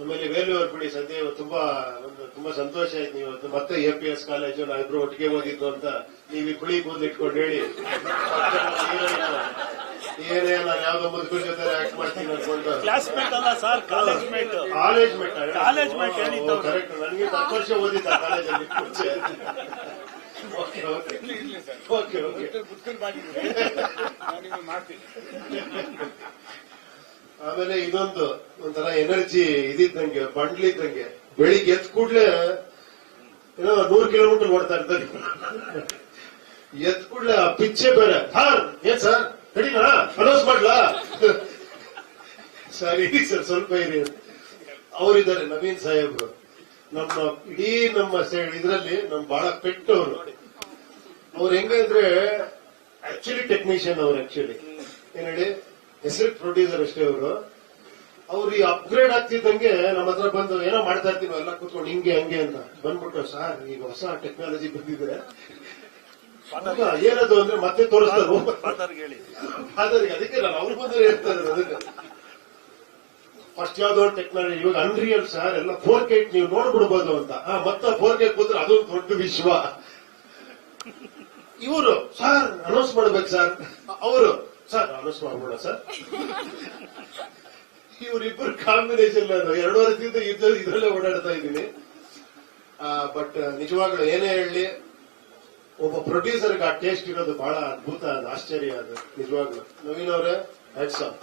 ಆಮೇಲೆ ವೇಲು ಅವ್ರು ಬಿಡಿ ಸದ್ಯ ತುಂಬಾ ಸಂತೋಷ ಆಯ್ತು. ನೀವು ಮತ್ತೆ APS ಕಾಲೇಜು ನಾವಿಬ್ರು ಒಟ್ಟಿಗೆ ಓದಿದ್ದು ಅಂತ ನೀವು ಈ ಬಿಳಿ ಕೂದಲು ಇಟ್ಕೊಂಡು ಹೇಳಿ ಏನೇ ನಾನು ಯಾವ್ದೋ ಮುದುಕರ ಜೊತೆ ಆಕ್ಟ್ ಮಾಡ್ತೀನಿ ಅನ್ಕೊಂಡು. ಕ್ಲಾಸ್ಮೇಟ್ ಅಲ್ಲ sir, college mate. College mate ಹೇಳಿದ್ದು ಕರೆಕ್ಟ್. ನನಗೆ 10 ವರ್ಷ ಓದಿದ್ದ ಕಾಲೇಜಲ್ಲಿ ಮುಂಚೆ. ಓಕೆ ಓಕೆ ಓಕೆ ಓಕೆ ಆಮೇಲೆ ಇದೊಂದು ಒಂಥರ ಎನರ್ಜಿ ಇದ್ದಂಗೆ ಬಂಡ್ಲಿದ್ದಂಗೆ ಬೆಳಿಗ್ಗೆ ಎತ್ ಕೂಡ್ಲೆ ಏನೋ 100 ಕಿಲೋಮೀಟರ್ ಓಡ್ತಾ ಇರ್ತಾರೆ. ಎತ್ ಕೂಡ್ಲೆ ಆ ಪಿಚ್ಚೆ ಬೇರೆ. ಏನ್ ಸರ್ ಕಡಿಮಾ ಅನೌನ್ಸ್ ಮಾಡ್ಲಾ? ಸರ್ ಇರಿ ಸರ್ ಸ್ವಲ್ಪ ಇರಿ. ಅವರಿದ್ದಾರೆ ನವೀನ್ ಸಾಹೇಬ್ರು, ನಮ್ಮ ಇಡೀ ನಮ್ಮ ಇದರಲ್ಲಿ ನಮ್ ಬಹಳ ಪೆಟ್ಟು ಅವರು. ಅವ್ರು ಹೆಂಗಂದ್ರೆ ಆಕ್ಚುಲಿ ಟೆಕ್ನಿಷಿಯನ್. ಅವ್ರು ಆಕ್ಚುಲಿ ಏನ್ ಹೇಳಿ ಹೆಸರು ಪ್ರೊಡ್ಯೂಸರ್ ಅಷ್ಟೇ. ಅವ್ರು ಈ ಅಪ್ಗ್ರೇಡ್ ಆಗ್ತಿದ್ದಂಗೆ ನಮ್ಮ ಹತ್ರ ಬಂದು ಏನೋ ಮಾಡ್ತಾ ಇರ್ತೀವಿ ಎಲ್ಲ ಕೂತ್ಕೊಂಡು ಹಿಂಗೆ ಹಂಗೆ ಅಂತ ಬಂದ್ಬಿಟ್ಟು, ಸರ್ ಈಗ ಹೊಸ ಟೆಕ್ನಾಲಜಿ ಬಂದಿದೆ ಏನದು ಅಂದ್ರೆ ಮತ್ತೆ ತೋರಿಸ್ತಾರೆ ಫಾದರ್ಗೆ. ಅದಕ್ಕೆ ನಾನು ಅವ್ರು ಬಂದ್ರೆ ಹೇಳ್ತಾರೆ ಅದಕ್ಕೆ ಫಸ್ಟ್ ಯಾವ್ದೋ ಟೆಕ್ನಾಲಜಿ ಇವಾಗ ಅನ್ರಿಯಲ್ ಸರ್ ಎಲ್ಲ 4K ನೀವು ನೋಡ್ಬಿಡ್ಬೋದು ಅಂತ. ಮತ್ತೆ 4K ಕೂತ್ರೆ ಅದೊಂದು ದೊಡ್ಡ ವಿಶ್ವ. ಇವರು ಸರ್ ಅನೌನ್ಸ್ ಮಾಡ್ಬೇಕು ಸರ್, ಅವರು ಸರ್ ಅನೌನ್ಸ್ ಮಾಡ್ಬೋಣ ಸರ್. ಇವರಿಬ್ಬರು ಕಾಂಬಿನೇಷನ್ 2 ವರ್ಷದಿಂದ ಇದರಲ್ಲೇ ಓಡಾಡ್ತಾ ಇದ್ದೀನಿ. ಬಟ್ ನಿಜವಾಗ್ಲೂ ಏನೇ ಹೇಳಿ, ಒಬ್ಬ ಪ್ರೊಡ್ಯೂಸರ್ಗೆ ಆ ಟೇಸ್ಟ್ ಇರೋದು ಬಹಳ ಅದ್ಭುತ, ಆಶ್ಚರ್ಯ ಅದು ನಿಜವಾಗ್ಲು. ನವೀನ್ ಅವರೇ ಹ್ಯಾಟ್ಸ್ ಆಫ್.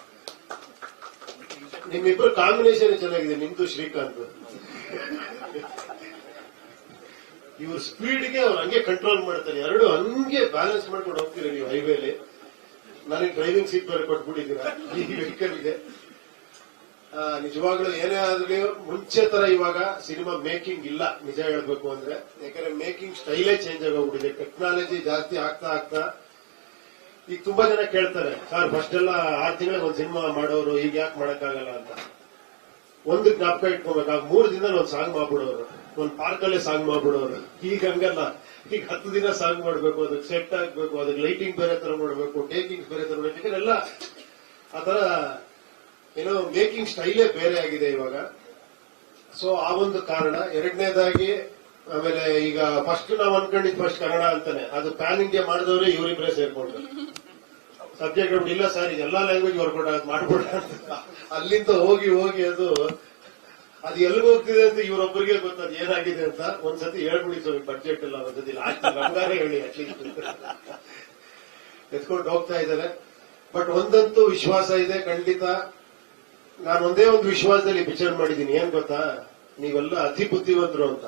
ನಿಮ್ಮಿಬ್ರು ಕಾಂಬಿನೇಷನ್ ಚೆನ್ನಾಗಿದೆ, ನಿಮ್ದು ಶ್ರೀಕಾಂತ್. ಇವ್ರ ಸ್ಪೀಡ್ಗೆ ಅವ್ರು ಹಂಗೆ ಕಂಟ್ರೋಲ್ ಮಾಡ್ತಾರೆ, ಎರಡು ಹಂಗೆ ಬ್ಯಾಲೆನ್ಸ್ ಮಾಡ್ಕೊಂಡು ಹೋಗ್ತೀರಿ ನೀವು ಹೈವೇಲಿ. ನನಗೆ ಡ್ರೈವಿಂಗ್ ಸೀಟ್ ಬೇರೆ ಕೊಟ್ಬಿಟ್ಟಿದ್ದೀರಾ ಈ ವೆಹಿಕಲ್ಗೆ. ನಿಜವಾಗ್ಲೂ ಏನೇ ಆದ್ರೂ ಮುಂಚೆ ತರ ಇವಾಗ ಸಿನಿಮಾ ಮೇಕಿಂಗ್ ಇಲ್ಲ ನಿಜ ಹೇಳ್ಬೇಕು ಅಂದ್ರೆ. ಯಾಕಂದ್ರೆ ಮೇಕಿಂಗ್ ಸ್ಟೈಲೇ ಚೇಂಜ್ ಆಗೋಗ್ಬಿಟ್ಟಿದೆ, ಟೆಕ್ನಾಲಜಿ ಜಾಸ್ತಿ ಆಗ್ತಾ ಆಗ್ತಾ. ಈಗ ತುಂಬಾ ಜನ ಕೇಳ್ತಾರೆ, ಸರ್ ಫಸ್ಟ್ ಎಲ್ಲ 6 ತಿಂಗಳಿಗೆ ಒಂದು ಸಿನಿಮಾ ಮಾಡೋರು, ಈಗ ಯಾಕೆ ಮಾಡಕ್ಕಾಗಲ್ಲ ಅಂತ. ಒಂದು ಜ್ಞಾಪಕ ಇಟ್ಕೋಬೇಕು, 3 ದಿನದಲ್ಲಿ ಒಂದು ಸಾಂಗ್ ಮಾಡ್ಬಿಡೋರು, ಒಂದು ಪಾರ್ಕಲ್ಲೇ ಸಾಂಗ್ ಮಾಡ್ಬಿಡೋರು. ಈಗ ಹಂಗಲ್ಲ, ಈಗ 10 ದಿನ ಸಾಂಗ್ ಮಾಡ್ಬೇಕು, ಅದಕ್ಕೆ ಸೆಟ್ ಆಗ್ಬೇಕು, ಅದಕ್ಕೆ ಲೈಟಿಂಗ್ ಬೇರೆ ತರ ಮಾಡಬೇಕು, ಟೇಕಿಂಗ್ಸ್ ಬೇರೆ ತರ ಮಾಡಬೇಕು. ಎಲ್ಲ ಆತರ ಏನೋ ಮೇಕಿಂಗ್ ಸ್ಟೈಲೇ ಬೇರೆ ಆಗಿದೆ ಇವಾಗ. ಸೊ ಆ ಒಂದು ಕಾರಣ. ಎರಡನೇದಾಗಿ ಆಮೇಲೆ ಈಗ ಫಸ್ಟ್ ನಾವು ಅನ್ಕೊಂಡಿದ್ ಫಸ್ಟ್ ಕನ್ನಡ ಅಂತಾನೆ, ಅದು ಪ್ಯಾನ್ ಇಂಡಿಯಾ ಮಾಡಿದವ್ರೆ ಇವರಿಬ್ಬರೇ ಸೇರ್ಕೊಂಡ್ರು. ಸಬ್ಜೆಕ್ಟ್ ಇಲ್ಲ ಸರ್ ಇದೆಲ್ಲಾ ಲ್ಯಾಂಗ್ವೇಜ್ ವರ್ಕೌಟ್ ಆಗುತ್ತೆ ಮಾಡ್ಬಿಡ ಅಂತ. ಅಲ್ಲಿಂದ ಹೋಗಿ ಹೋಗಿ ಅದು ಎಲ್ಲಿಗೆ ಹೋಗ್ತಿದೆ ಅಂತ ಇವರೊಬ್ಬರಿಗೆ ಗೊತ್ತದು ಏನಾಗಿದೆ ಅಂತ. ಒಂದ್ಸತಿ ಹೇಳ್ಬಿಡಿ ಸ್ವಾಮಿ ಬಡ್ಜೆಟ್ ಎಲ್ಲ ಒಂದ್ಸತಿ ಲಾಸ್ಟ್ ನಮ್ಗಾರೆ ಹೇಳಿ ಅಟ್ಲೀಸ್ಟ್ ಎತ್ಕೊಂಡು ಹೋಗ್ತಾ ಇದ್ದಾರೆ. ಬಟ್ ಒಂದಂತೂ ವಿಶ್ವಾಸ ಇದೆ ಖಂಡಿತ. ನಾನು ಒಂದೇ ಒಂದು ವಿಶ್ವಾಸದಲ್ಲಿ ಪಿಕ್ಚರ್ ಮಾಡಿದ್ದೀನಿ, ಏನ್ ಗೊತ್ತಾ, ನೀವೆಲ್ಲ ಅತಿ ಬುದ್ಧಿವಂತರು ಅಂತ.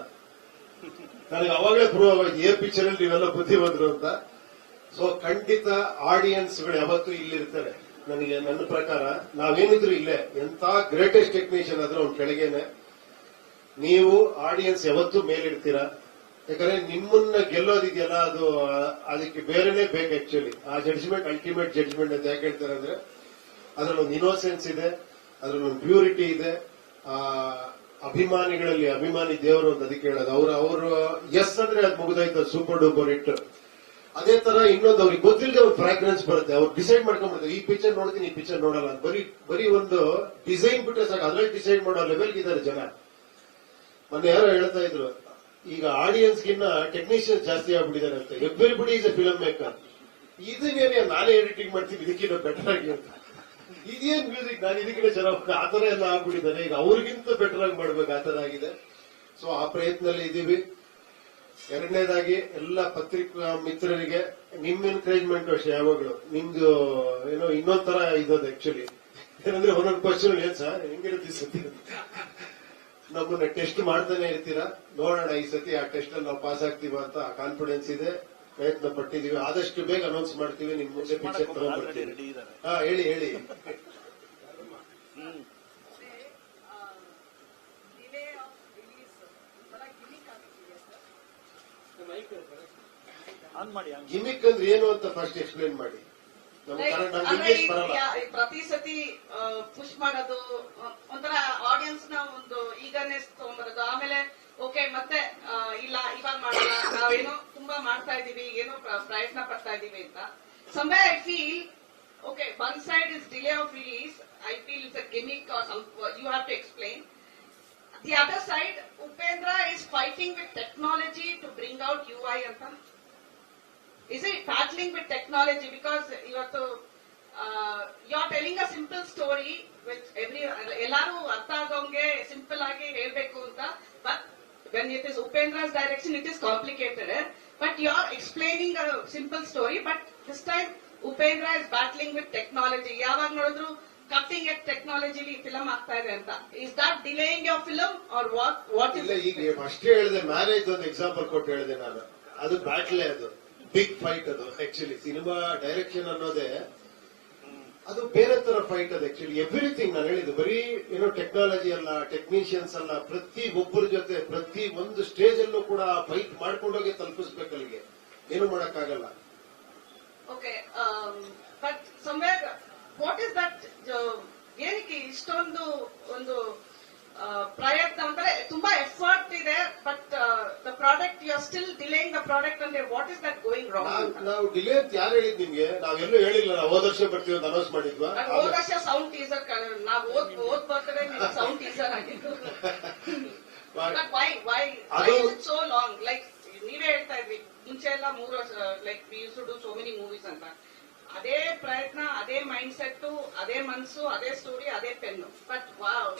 ನನಗೆ ಅವಾಗಲೇ ಪ್ರೂವ್ ಆಗೋಯ್ತು ಪಿಕ್ಚರ್ ಅಲ್ಲಿ ನೀವೆಲ್ಲ ಬುದ್ಧಿವಂತರು ಅಂತ. ಸೊ ಖಂಡಿತ ಆಡಿಯನ್ಸ್ಗಳು ಯಾವತ್ತೂ ಇಲ್ಲಿರ್ತಾರೆ. ನನಗೆ ನನ್ನ ಪ್ರಕಾರ ನಾವೇನಿದ್ರು ಇಲ್ಲೇ, ಎಂತ ಗ್ರೇಟೆಸ್ಟ್ ಟೆಕ್ನಿಷಿಯನ್ ಆದ್ರೂ ಅವ್ನ ಕೆಳಗೇನೆ. ನೀವು ಆಡಿಯನ್ಸ್ ಯಾವತ್ತೂ ಮೇಲಿಡ್ತೀರಾ. ಯಾಕಂದ್ರೆ ನಿಮ್ಮನ್ನ ಗೆಲ್ಲೋದಿದೆಯಲ್ಲ ಅದು ಅದಕ್ಕೆ ಬೇರೆನೆ ಬೇಕು ಆಕ್ಚುಲಿ. ಆ ಜಡ್ಜ್ಮೆಂಟ್ ಅಲ್ಟಿಮೇಟ್ ಜಡ್ಜ್ಮೆಂಟ್ ಅಂತ ಯಾಕೆ ಹೇಳ್ತಾರೆ ಅಂದ್ರೆ, ಅದ್ರಲ್ಲೊಂದು ಇನ್ನೋಸೆನ್ಸ್ ಇದೆ, ಅದ್ರಲ್ಲೊಂದು ಪ್ಯೂರಿಟಿ ಇದೆ. ಅಭಿಮಾನಿಗಳಲ್ಲಿ ಅಭಿಮಾನಿ ದೇವರು ಅಂತ ಅದಕ್ಕೆ ಹೇಳೋದು. ಅವರು ಎಸ್ ಅಂದ್ರೆ ಅದು ಮುಗಿದಾಯ್ತು, ಸೂಪರ್ ಡೂಪರ್ ಹಿಟ್. ಅದೇ ತರ ಇನ್ನೊಂದು ಅವ್ರಿಗೆ ಗೊತ್ತಿಲ್ಲದೆ ಒಂದು ಫ್ರಾಗ್ರೆನ್ಸ್ ಬರುತ್ತೆ, ಅವ್ರು ಡಿಸೈಡ್ ಮಾಡ್ಕೊಂಡ್ಬಿಡ್ತಾರೆ ಈ ಪಿಕ್ಚರ್ ನೋಡ್ತೀನಿ ಈ ಪಿಕ್ಚರ್ ನೋಡಲ್ಲ ಅಂತ. ಬರೀ ಒಂದು ಡಿಸೈನ್ ಬಿಟ್ಟರೆ ಸಾಕು, ಅದ್ರಲ್ಲಿ ಡಿಸೈಡ್ ಮಾಡೋ ಲೆವೆಲ್ಗೆ ಇದ್ದಾರೆ ಜನ. ಮೊನ್ನೆ ಯಾರೋ ಹೇಳ್ತಾ ಇದ್ರು, ಈಗ ಆಡಿಯನ್ಸ್ ಗಿನ್ನ ಟೆಕ್ನಿಷಿಯನ್ಸ್ ಜಾಸ್ತಿ ಆಗ್ಬಿಟ್ಟಿದ್ದಾರೆ ಅಂತ. Everybody is a film maker. ಇದನ್ನೇನೆ ನಾನೇ ಎಡಿಟಿಂಗ್ ಮಾಡ್ತೀನಿ ಇದಕ್ಕಿಂತ ಬೆಟರ್ ಆಗಿ ಅಂತ. ಇದೇನ್ ಮ್ಯೂಸಿಕ್ ನಾನು ಇದಕ್ಕಿಂತ ಚೆನ್ನಾಗಿ ಆತರ ಎಲ್ಲ ಆಗ್ಬಿಟ್ಟಿದ್ದಾರೆ. ಈಗ ಅವ್ರಿಗಿಂತ ಬೆಟರ್ ಆಗಿ ಮಾಡ್ಬೇಕು, ಆತರ ಆಗಿದೆ. ಸೊ ಆ ಪ್ರಯತ್ನದಲ್ಲಿ ಇದೀವಿ. ಎರಡನೇದಾಗಿ ಎಲ್ಲ ಪತ್ರಿಕಾ ಮಿತ್ರರಿಗೆ ನಿಮ್ ಎನ್ಕರೇಜ್ಮೆಂಟ್ ಅಷ್ಟೇ ಯಾವಾಗ್ಲೂ. ನಿಮ್ದು ಏನೋ ಇನ್ನೊಂದ್ ತರ ಇರೋದು ಆಕ್ಚುಲಿ. ಏನಂದ್ರೆ ಒಂದೊಂದು ಕ್ವಶನ್ ಏನ್ ಸರ್ ಹೆಂಗಿರುತ್ತೆ ಸತಿ ನಮ್ಮನ್ನ ಟೆಸ್ಟ್ ಮಾಡ್ತಾನೆ ಇರ್ತೀರಾ. ನೋಡೋಣ ಈ ಸತಿ ಆ ಟೆಸ್ಟ್ ಅಲ್ಲಿ ನಾವು ಪಾಸ್ ಆಗ್ತೀವ ಅಂತ ಕಾನ್ಫಿಡೆನ್ಸ್ ಇದೆ, ಪ್ರಯತ್ನ ಪಟ್ಟಿದೀವಿ. ಆದಷ್ಟು ಬೇಗ ಅನೌನ್ಸ್ ಮಾಡ್ತೀವಿ, ನಿಮ್ ಮುಂದೆ ಪಿಕ್ಚರ್ ತಗೊಂಡ್ಬರ್ತೀವಿ. ಹೇಳಿ ಹೇಳಿ. ಗಿಮಿಕ್ ಅಂದ್ರೆ ಏನು ಅಂತ ಫಸ್ಟ್ ಎಕ್ಸ್ಪ್ಲೇನ್ ಮಾಡಿ. ಪ್ರತಿ ಸತಿ ಪುಷ್ ಮಾಡೋದು, ಒಂಥರ ಆಡಿಯನ್ಸ್ ನ ಒಂದು ಈಗರ್ನೆಸ್ ತಗೊಂಡ್ಬರೋದು. ಆಮೇಲೆ ಓಕೆ ಮತ್ತೆ ಇಲ್ಲ ಇವಾಗ ಮಾಡೋಣ, ನಾವೇನೋ ತುಂಬಾ ಮಾಡ್ತಾ ಇದೀವಿ, ಏನೋ ಪ್ರಯತ್ನ ಪಡ್ತಾ ಇದೀವಿ ಅಂತ. somewhere I feel okay, one side is delay of release. I feel it's a gimmick or some, you have to explain. The other side, Upendra is fighting with technology to bring out UI anta. Is it battling with technology? Because you're telling a simple story which ellaru artha agonge simple agi helbeku anta, but when it is Upendra's direction it is complicated. But you're explaining a simple story, but this time Upendra is battling with technology. Yavag nodidru cutting edge technology film ಆಗ್ತಾ ಇದೆ ಅಂತ. Is that delaying your film or what is ಇಲ್ಲ, it? ಈಗ ಅಷ್ಟೇ ಹೇಳಿದೆ, marriage ಒಂದು example ಕೊಟ್ಟು ಹೇಳಿದೆ ನಾನು. ಅದು ಬ್ಯಾಟ್ಲೆ, ಅದು ಬಿಗ್ ಫೈಟ್. ಅದು ಆಕ್ಚುಲಿ ಸಿನಿಮಾ ಡೈರೆಕ್ಷನ್ ಅನ್ನೋದೇ ಅದು ಬೇರೆ ತರ ಫೈಟ್. ಅದು ಆಕ್ಚುಲಿ ಎವ್ರಿಥಿಂಗ್ ನಾನು ಹೇಳಿದ್ದು ಬರೀ ಟೆಕ್ನಾಲಜಿ ಅಲ್ಲ, ಟೆಕ್ನಿಷಿಯನ್ಸ್ ಅಲ್ಲ, ಪ್ರತಿ ಒಬ್ಬರ ಜೊತೆ ಪ್ರತಿ ಒಂದು ಸ್ಟೇಜ್ ಅಲ್ಲೂ ಕೂಡ ಫೈಟ್ ಮಾಡ್ಕೊಂಡೋಗಿ ತಲುಪಿಸ್ಬೇಕು. ಅಲ್ಲಿಗೆ ಏನು ಮಾಡಕ್ಕಾಗಲ್ಲ. Okay, but somewhere, what is that? ಏನಕ್ಕೆ ಇಷ್ಟೊಂದು ಒಂದು ಪ್ರಯತ್ನ ಅಂದ್ರೆ ತುಂಬಾ ಎಫರ್ಟ್ ಇದೆ, but the product you are still delaying the product ಅಂದ್ರೆ what is that going wrong? ನಾವು ಡಿಲೇ ಅಂತ ಯಾರು ಹೇಳಿದ್ ನಿಮ್ಗೆ? ನಾವೆಲ್ಲೂ ಹೇಳಿಲ್ಲ. ನಾವು ಹೋದ ವರ್ಷ ಬರ್ತೀವಿ ಅಂತ ಅನೌನ್ಸ್ ಮಾಡಿದ್ವಾ? ಹೋದ ವರ್ಷ ಸೌಂಡ್ ಟೀಸರ್ ನಾವು ಓದ್ ಬರ್ತಾರೆ ಸೌಂಡ್ ಟೀಸರ್ ಆಗಿದ್ದು. Why so long? ಲೈಕ್ ನೀವೇ ಹೇಳ್ತಾ ಇದ್ವಿ ಮುಂಚೆ ಎಲ್ಲ 3 ವರ್ಷ, like we use to do so many movies ಅಂತ. ಅದೇ ಪ್ರಯತ್ನ, ಅದೇ ಮೈಂಡ್ ಸೆಟ್, ಅದೇ ಮನ್ಸು, ಅದೇ ಸ್ಟೋರಿ, ಅದೇ pen. But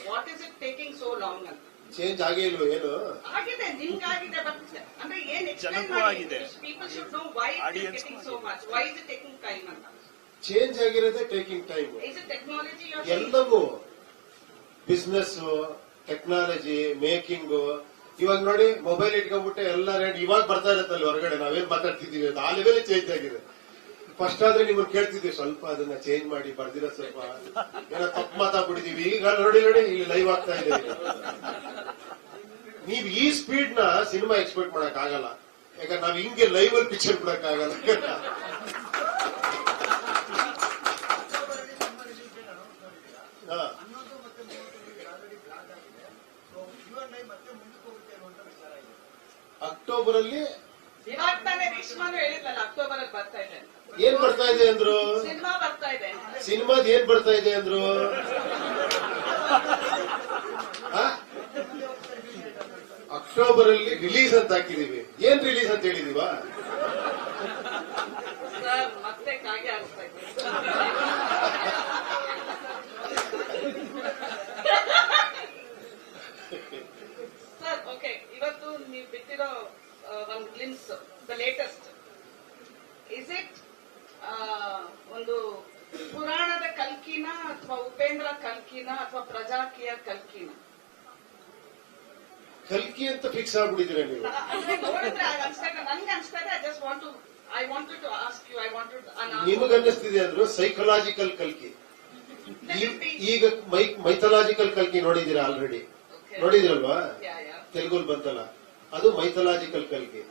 what is it taking so long ಅಂತ? ಚೇಂಜ್ ಆಗೇ ಇಲ್ವ? ಏನು ಆಗಿದೆ, ನಿಮ್ಗಾಗಿದೆ, ಬಟ್ ಅಂದ್ರೆ ಏನ್ ಎಕ್ಸ್ಪ್ಲೇನ್ ಜನಕ್ಕೂ ಮಾಡಿ? ಆಗಿದೆ. People should know why it is Audience taking so much, why is it taking time ಅಂತ. ಚೇಂಜ್ ಆಗಿರೋದೇ taking time. Is it technology? ಎಲ್ಲವೂ ಬಿಸ್ನೆಸ್, ಟೆಕ್ನಾಲಜಿ, ಮೇಕಿಂಗ್. ಇವಾಗ ನೋಡಿ, ಮೊಬೈಲ್ ಇಟ್ಕೊಂಡ್ಬಿಟ್ಟೆ ಎಲ್ಲ ರೇಟ್ ಇವಾಗ ಬರ್ತಾ ಇರತ್ತಲ್ಲಿ ಹೊರಗಡೆ ನಾವೇನ್ ಮಾತಾಡ್ತಿದೀವಿ ಅಂತ. ಆ ಲೆವೆಲ್ ಚೇಂಜ್ ಆಗಿದೆ. ಫಸ್ಟ್ ಆದ್ರೆ ನಿಮ್ಮನ್ನ ಕೇಳ್ತಿದ್ವಿ ಸ್ವಲ್ಪ ಅದನ್ನ ಚೇಂಜ್ ಮಾಡಿ, ಬರ್ದಿರೋ ಸ್ವಲ್ಪ ಏನೋ ತಪ್ಪು ಮಾತಾಡ್ಬಿಟ್ಟಿದೀವಿ. ಈಗ ನೋಡಿ ಇಲ್ಲಿ ಲೈವ್ ಆಗ್ತಾ ಇದೆ. ನೀವ್ ಈ ಸ್ಪೀಡ್ ನ ಸಿನಿಮಾ ಎಕ್ಸ್ಪೆಕ್ಟ್ ಮಾಡಕ್ ಆಗಲ್ಲ. ಯಾಕಂದ್ರೆ ನಾವ್ ಹಿಂಗೆ ಲೈವ್ ಅಲ್ಲಿ ಪಿಕ್ಚರ್ ಬಿಡಕ್ ಆಗಲ್ಲ. ಅಕ್ಟೋಬರ್ ಅಲ್ಲಿ ಇವಾಗ ತಾನೇ ವಿಶ್ವನು ಹೇಳಿದ್ಲಲ್ಲ ಅಕ್ಟೋಬರ್ ಅಲ್ಲಿ ಬರ್ತಾ ಇದೆ ಅಂತ. ಏನ್ ಬರ್ತಾ ಇದೆ ಅಂದ್ರು? ಸಿನಿಮಾ ಬರ್ತಾ ಇದೆ. ಸಿನಿಮಾದ ಏನ್ ಬರ್ತಾ ಇದೆ ಅಂದ್ರು? ಅಕ್ಟೋಬರ್ ಅಲ್ಲಿ ರಿಲೀಸ್ ಅಂತ ಹಾಕಿದೀವಿ. ಏನ್ ರಿಲೀಸ್ ಅಂತ ಹೇಳಿದೀವ? ಸರ್ ಮತ್ತೆ ಕಾಗೆ ಆಡಿಸ್ತಾ ಇದ್ದೀವಿ. ಸರ್ ಓಕೆ, ಇವತ್ತು ನೀವು ಬಿಟ್ಟಿರೋ ಒಂದು glimpse, the latest, is it ಒಂದು ಪುರಾಣದ ಕಲ್ಕಿನ ಅಥವಾ ಉಪೇಂದ್ರ ಕಲ್ಕಿನ ಅಥವಾ ಪ್ರಜಾಕಿಯ ಕಲ್ಕಿನ? ಕಲ್ಕಿ ಅಂತ ಫಿಕ್ಸ್ ಆಗ್ಬಿಟ್ಟಿದ್ದೀರ ನೀವು? ಅಂದ್ರೆ ನೋಡಿದ್ರೆ ಅನ್ಸ್ತಾ ನನ್ಗೆ ಅನ್ಸ್ತಾ ಇದೆ. I wanted to ask you, I wanted ನಿಮಗ್ ಅನ್ನಿಸ್ತಿದೆ ಅಂದ್ರು ಸೈಕಲಾಜಿಕಲ್ ಕಲ್ಕಿ. ಈಗ ಮೈಥಲಾಜಿಕಲ್ ಕಲ್ಕಿ ನೋಡಿದೀರಾ? ಆಲ್ರೆಡಿ ನೋಡಿದಿರಲ್ವಾ? ತೆಲುಗುಲ್ ಬಂತಲ್ಲ, ಅದು ಮೈಥಲಾಜಿಕಲ್ ಕಲ್ಕಿ.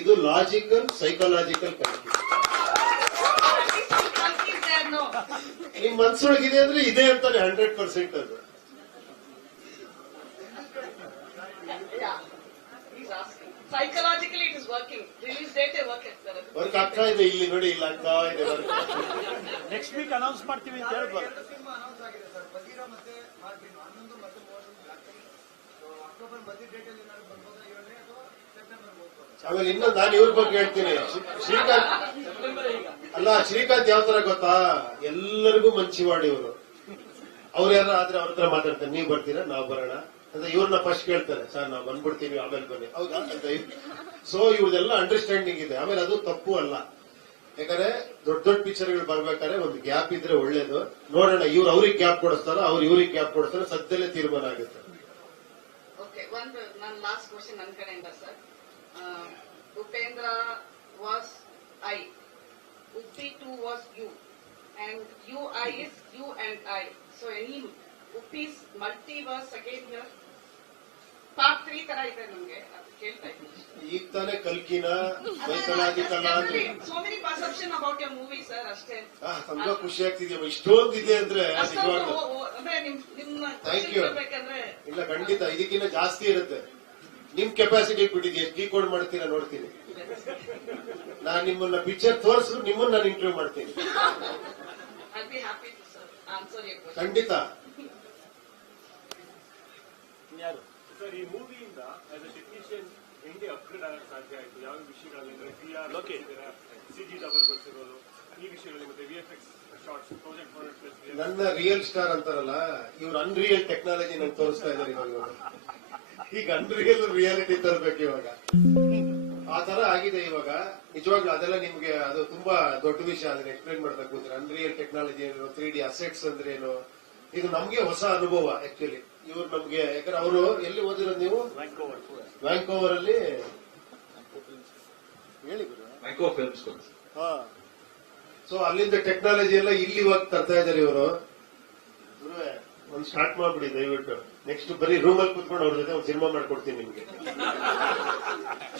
ಇದು ಲಾಜಿಕಲ್ ಸೈಕಲಾಜಿಕಲ್ ಕಲ್ಕಿ. ನಿಮ್ ಮನ್ಸೊಳಗಿದೆ ಅಂದ್ರೆ ಇದೆ ಅಂತಾನೆ 100% ಅದು. Psychologically it is working. Release date work ಆಗ್ತಾ ಇದೆ. ಇಲ್ಲಿ ನೋಡಿ, ಇಲ್ಲ ಆಗ್ತಾ ಇದೆ. ನೆಕ್ಸ್ಟ್ ವೀಕ್ ಅನೌನ್ಸ್ ಮಾಡ್ತೀವಿ ಅಂತ ಹೇಳ್ಬೋದು. ಆಮೇಲೆ ಇನ್ನೊಂದು ನಾನು ಇವ್ರ ಬಗ್ಗೆ ಹೇಳ್ತೀನಿ. ಶ್ರೀಕಾಂತ್ ಅಲ್ಲ, ಶ್ರೀಕಾಂತ್ ಯಾವ ತರ ಗೊತ್ತಾ? ಎಲ್ಲರಿಗೂ ಮಂಚಿವಾಡಿ ಇವರು. ಅವ್ರು ಯಾರ ಆದ್ರೆ ಅವ್ರ ಹತ್ರ ಮಾತಾಡ್ತಾರೆ, ನೀವ್ ಬರ್ತೀರಾ, ನಾವ್ ಬರೋಣ ಅಂತ. ಇವ್ರನ್ನ ಫಸ್ಟ್ ಕೇಳ್ತಾರೆ, ಸರ್ ನಾವ್ ಬಂದ್ಬಿಡ್ತೀವಿ, ಆಮೇಲೆ ಬನ್ನಿ. ಹೌದಾ ಅಂತ. ಸೊ ಇವ್ರದೆಲ್ಲ ಅಂಡರ್ಸ್ಟ್ಯಾಂಡಿಂಗ್ ಇದೆ. ಆಮೇಲೆ ಅದು ತಪ್ಪು ಅಲ್ಲ. ಯಾಕಂದ್ರೆ ದೊಡ್ಡ ದೊಡ್ಡ ಪಿಕ್ಚರ್ಗಳು ಬರ್ಬೇಕಾದ್ರೆ ಒಂದು ಗ್ಯಾಪ್ ಇದ್ರೆ ಒಳ್ಳೇದು. ನೋಡೋಣ, ಇವ್ರು ಅವ್ರಿಗೆ ಗ್ಯಾಪ್ ಕೊಡಿಸ್ತಾರ, ಅವ್ರು ಇವ್ರಿಗೆ ಗ್ಯಾಪ್ ಕೊಡಿಸ್ತಾರ, ಸದ್ಯದಲ್ಲೇ ತೀರ್ಮಾನ ಆಗುತ್ತೆ. ಓಕೆ, ಒಂದು ನನ್ನ ಲಾಸ್ಟ್ ಕ್ವಶನ್ ನನ್ನ ಕಡೆಯಿಂದ sir. Upendra was I, Uppi 2 was you, and UI is you and I. So any Uppi's multiverse again here. Part 3 ತರ ಇದೆ ನಮ್ಗೆ, ಅದು ಕೇಳ್ತಾ ಇದ್ದೀನಿ. ಈಗ ತಾನೇ ಕಲ್ಕಿನ ಮೈಥಲಾಜಿಕಲ್ ಅಂದ್ರೆ so many perception about your movie sir ಅಷ್ಟೇ. ತುಂಬಾ ಖುಷಿ ಆಗ್ತಿದೆಯಮ್ಮ, ಇಷ್ಟೊಂದು ಇದೆ ಅಂದ್ರೆ. ಅಂದ್ರೆ ನಿಮ್ಮ ಥ್ಯಾಂಕ್ ಯು. ಇಲ್ಲ ಖಂಡಿತ ಇದಕ್ಕಿಂತ ಜಾಸ್ತಿ ಇರುತ್ತೆ. ನಿಮ್ ಕೆಪಾಸಿಟಿ ಬಿಟ್ಟಿದೆ, ಎಷ್ಟು ಡಿಕೋಡ್ ಮಾಡ್ತೀರಾ ನೋಡ್ತೀನಿ. ನಾನ್ ನಿಮ್ಮನ್ನ ಪಿಕ್ಚರ್ ತೋರಿಸು, ನಿಮ್ಮನ್ನ ನಾನು ಇಂಟರ್ವ್ಯೂ ಮಾಡ್ತೀನಿ. ಖಂಡಿತ. ಯಾರು ಸರ್ ಈ ಮೂವಿಯಿಂದ ಆಸ್ ಎ ಟೆಕ್ನಿಷಿಯನ್ ಹೆಂಗೆ ಅಪ್ಗ್ರೇಡ್ ಆಗಕ್ಕೆ ಸಾಧ್ಯ ಆಯ್ತು? ಯಾವ ವಿಷಯಗಳಲ್ಲಿ VR CG ಡಬಲ್ ಬರ್ತಿರೋದು ಈ ವಿಷಯಗಳಲ್ಲಿ ಮತ್ತೆ VFX ಶಾರ್ಟ್ಸ್ ಪ್ರಾಜೆಕ್ಟ್ ಮಾಡಕ್ಕೆ ನನ್ನ ರಿಯಲ್ ಸ್ಟಾರ್ ಅಂತಾರಲ್ಲ, ಇವ್ರು ಅನ್ರಿಯಲ್ ಟೆಕ್ನಾಲಜಿ ನಂಗೆ ತೋರಿಸ್ತಾ ಇದ್ದಾರೆ ಇವಾಗ ಇವ್ರು. ಈಗ ಅನ್ರಿಯಲ್ ರಿಯಾಲಿಟಿ ತರಬೇಕು ಇವಾಗ. ಆ ತರ ಆಗಿದೆ ಇವಾಗ. ನಿಜವಾಗ್ಲೂ ಅದೆಲ್ಲ ನಿಮ್ಗೆ ಅದು ತುಂಬಾ ದೊಡ್ಡ ವಿಷಯ. ಅದನ್ನ ಎಕ್ಸ್ಪ್ಲೈನ್ ಮಾಡ್ತಾ ಕೂತ್ರೆ ಅನ್ರಿಯಲ್ ಟೆಕ್ನಾಲಜಿ ಏನು, 3D ಅಸೆಟ್ಸ್ ಅಂದ್ರೆ ಏನು, ಇದು ನಮ್ಗೆ ಹೊಸ ಅನುಭವ ಆಕ್ಚುಲಿ. ಇವ್ರು ನಮ್ಗೆ, ಯಾಕಂದ್ರೆ ಅವರು ಎಲ್ಲಿ ಓದಿರೋದು ನೀವು? ವ್ಯಾಂಕೋವರ್ ಅಲ್ಲಿ ಹೇಳಿ ಮೈಕ್ರೋ ಫಿಲ್ಮ್ ಸ್ಕೂಲ್. ಸೊ ಅಲ್ಲಿಂದ ಟೆಕ್ನಾಲಜಿ ಎಲ್ಲ ಇಲ್ಲಿ ಇವಾಗ ತರ್ತಾ ಇದಾರೆ ಇವರು. ಒಂದು ಸ್ಟಾರ್ಟ್ ಮಾಡ್ಬಿಡಿ ದಯವಿಟ್ಟು. ನೆಕ್ಸ್ಟ್ ಬರೀ ರೂಮಲ್ಲಿ ಕೂತ್ಕೊಂಡು ಅವ್ರ ಜೊತೆ ಒಂದು ಸಿನಿಮಾ ಮಾಡ್ಕೊಡ್ತೀನಿ ನಿಮ್ಗೆ.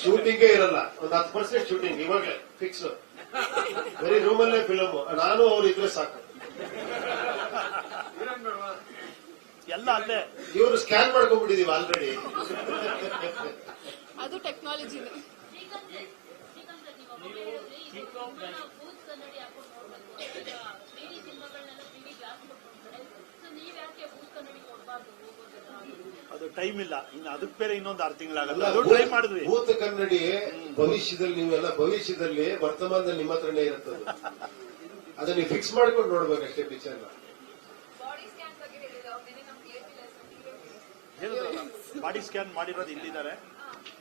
ಶೂಟಿಂಗೇ ಇರಲ್ಲ, ಒಂದು 10% ಶೂಟಿಂಗ್ ಇವಾಗಲೇ ಫಿಕ್ಸ್. ಬರೀ ರೂಮಲ್ಲೇ ಫಿಲಮ್, ನಾನು ಅವ್ರು ಇದ್ರೆ ಸಾಕು. ಎಲ್ಲ ಅಲ್ಲೇ ಇವರು ಸ್ಕ್ಯಾನ್ ಮಾಡ್ಕೊಂಡ್ಬಿಟ್ಟಿದೀವಿ ಆಲ್ರೆಡಿ. ಅದು ಟೆಕ್ನಾಲಜಿನೇ. ಅದು ಟೈಮ್ ಇಲ್ಲ, ಇನ್ನು ಅದಕ್ಕೆ ಬೇರೆ ಇನ್ನೊಂದು 6 ತಿಂಗಳಾಗಲ್ಲ. ಅದು ಟ್ರೈ ಮಾಡಿದ್ವಿ. ಭೂತ ಕನ್ನಡಿ ಭವಿಷ್ಯದಲ್ಲಿ ನೀವೆಲ್ಲ ಭವಿಷ್ಯದಲ್ಲಿ ವರ್ತಮಾನದಲ್ಲಿ ನಿಮ್ಮ ಹತ್ರನೇ ಇರುತ್ತದೆ. ಅದನ್ನ ನೀವು ಫಿಕ್ಸ್ ಮಾಡ್ಕೊಂಡು ನೋಡ್ಬೇಕಷ್ಟೇ ಪಿಕ್ಚರ್. ಬಾಡಿ ಸ್ಕ್ಯಾನ್ ಮಾಡಿರೋದು ಇಲ್ಲಿದ್ದಾರೆ,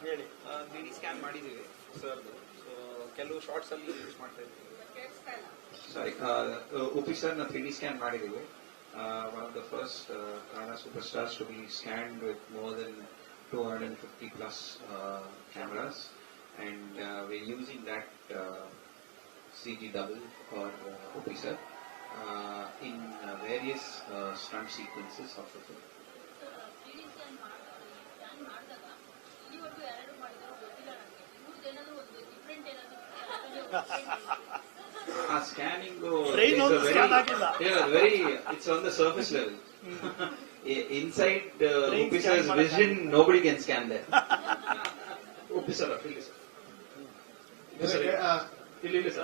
ಹೇಳಿ. BD ಸ್ಕ್ಯಾನ್ ಮಾಡಿದೀವಿ ಸರ್. ಸೊ ಕೆಲವು ಶಾರ್ಟ್ಸ್ ಅಲ್ಲಿ ಯೂಸ್ ಮಾಡ್ತಾ ಇದ್ದೀವಿ. ಸಾರಿ, ಉಪಿ ಸರ್ ನ 3D ಸ್ಕ್ಯಾನ್ ಮಾಡಿದೀವಿ. One of the first Kannada superstars to be scanned with more than 250 plus cameras, and we're using that CG double or Upi sir in various stunt sequences of the film. Scanning Brain is on a the scan ಆಗಿಲ್ಲ. very it's on the surface level. Inside Brain Upi scan sir's ಮಾಡಕ್ಕೆ vision, nobody can scan that. Upi sir, ಇಲ್ಲಿ sir.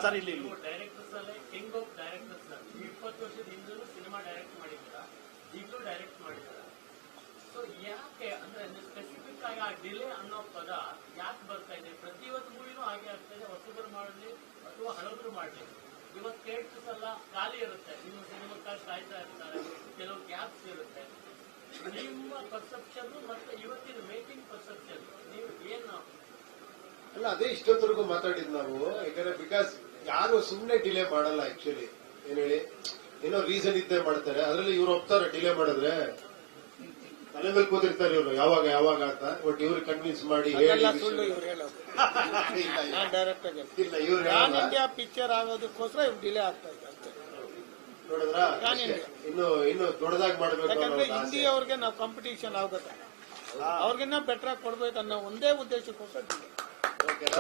Sir ಇಲ್ಲಿ directors ಅಲ್ಲೇ king of directors. 20 ವರ್ಷದ Hindu cinema direct ಮಾಡಿದ್ದೀರಾ, ಈಗಲೂ direct ಮಾಡಿದ್ದೀರಾ. So ಯಾಕೆ ಅಂದ್ರೆ ಸ್ಪೆಸಿಫಿಕ್ ಆಗಿ ಆ ಡಿಲೇ ಅನ್ನೋ ಪದ ಯಾಕೆ ಬರ್ತಾ ಇದೆ? ಪ್ರತಿಯೊಂದು ಮೂವಿನೂ ಹಾಗೆ ಆಗ್ತಾ ಇದೆ, ಹೊಸಬರು ಮಾಡಲಿ ಅಥವಾ ಹಳಬರು ಮಾಡಲಿ. ಇವತ್ತು ಥಿಯೇಟರ್ಸ್ ಎಲ್ಲ ಖಾಲಿ ಇರುತ್ತೆ, ನಿಮ್ಮ ಸಿನಿಮಾಕ್ಕಾಗಿ ಕಾಯ್ತಾ ಇರ್ತಾರೆ, ಕೆಲವು ಗ್ಯಾಪ್ಸ್ ಇರುತ್ತೆ. ನಿಮ್ಮ ಪರ್ಸೆಪ್ಷನ್ ಮತ್ತೆ ಇವತ್ತಿನ ಮೇಕಿಂಗ್ ಪರ್ಸೆಪ್ಷನ್ ನೀವು ಏನು? ಅಲ್ಲ, ಅದೇ ಇಷ್ಟೊತ್ತರೆಗೂ ಮಾತಾಡಿದ್ ನಾವು. ಯಾಕಂದ್ರೆ ಬಿಕಾಸ್ ಯಾರು ಸುಮ್ನೆ ಡಿಲೇ ಮಾಡಲ್ಲ ಆಕ್ಚುಲಿ. ಏನ್ ಹೇಳಿ, ಏನೋ ರೀಸನ್ ಇದ್ದೇ ಮಾಡ್ತಾರೆ. ಅದ್ರಲ್ಲಿ ಇವ್ರು ಒಪ್ತಾರೆ ಡಿಲೇ ಮಾಡಿದ್ರೆ. ತಲೆ ಮೇಲೆ ಕೂತಿರ್ತಾರೆ ಇವರು, ಯಾವಾಗ ಯಾವಾಗ ಅಂತ. ಬಟ್ ಇವ್ರು ಕನ್ವಿನ್ಸ್ ಮಾಡಿ ಹೇಳಿ ಸುಳ್ಳು ಇವ್ರು ಹೇಳೋದು. ನಾನು ಡೈರೆಕ್ಟರ್ ಇಲ್ಲ, ಇವ್ರು ಪ್ಯಾನ್ ಇಂಡಿಯಾ ಪಿಕ್ಚರ್ ಆಗೋದಕ್ಕೋಸ್ಕರ ಇವ್ರು ಡಿಲೇ ಆಗ್ತಾ ಇದೆ ಅಷ್ಟೇ. ನೋಡಿದ್ರ ಪ್ಯಾನ್ ಇಂಡಿಯಾ ಇನ್ನು ದೊಡ್ಡದಾಗಿ ಮಾಡ್ಬೇಕು ಯಾಕಂದ್ರೆ ಅನ್ನೋ ಹಿಂದಿ ಆಸೆ. ಅವ್ರಿಗೆ ನಾವು ಕಾಂಪಿಟೇಷನ್ ಆಗುತ್ತೆ, ಅವ್ರಿಗಿನ್ನ ಬೆಟರ್ ಆಗಿ ಕೊಡ್ಬೇಕು ಅನ್ನೋ ಒಂದೇ ಉದ್ದೇಶಕ್ಕೋಸ್ಕರ delay.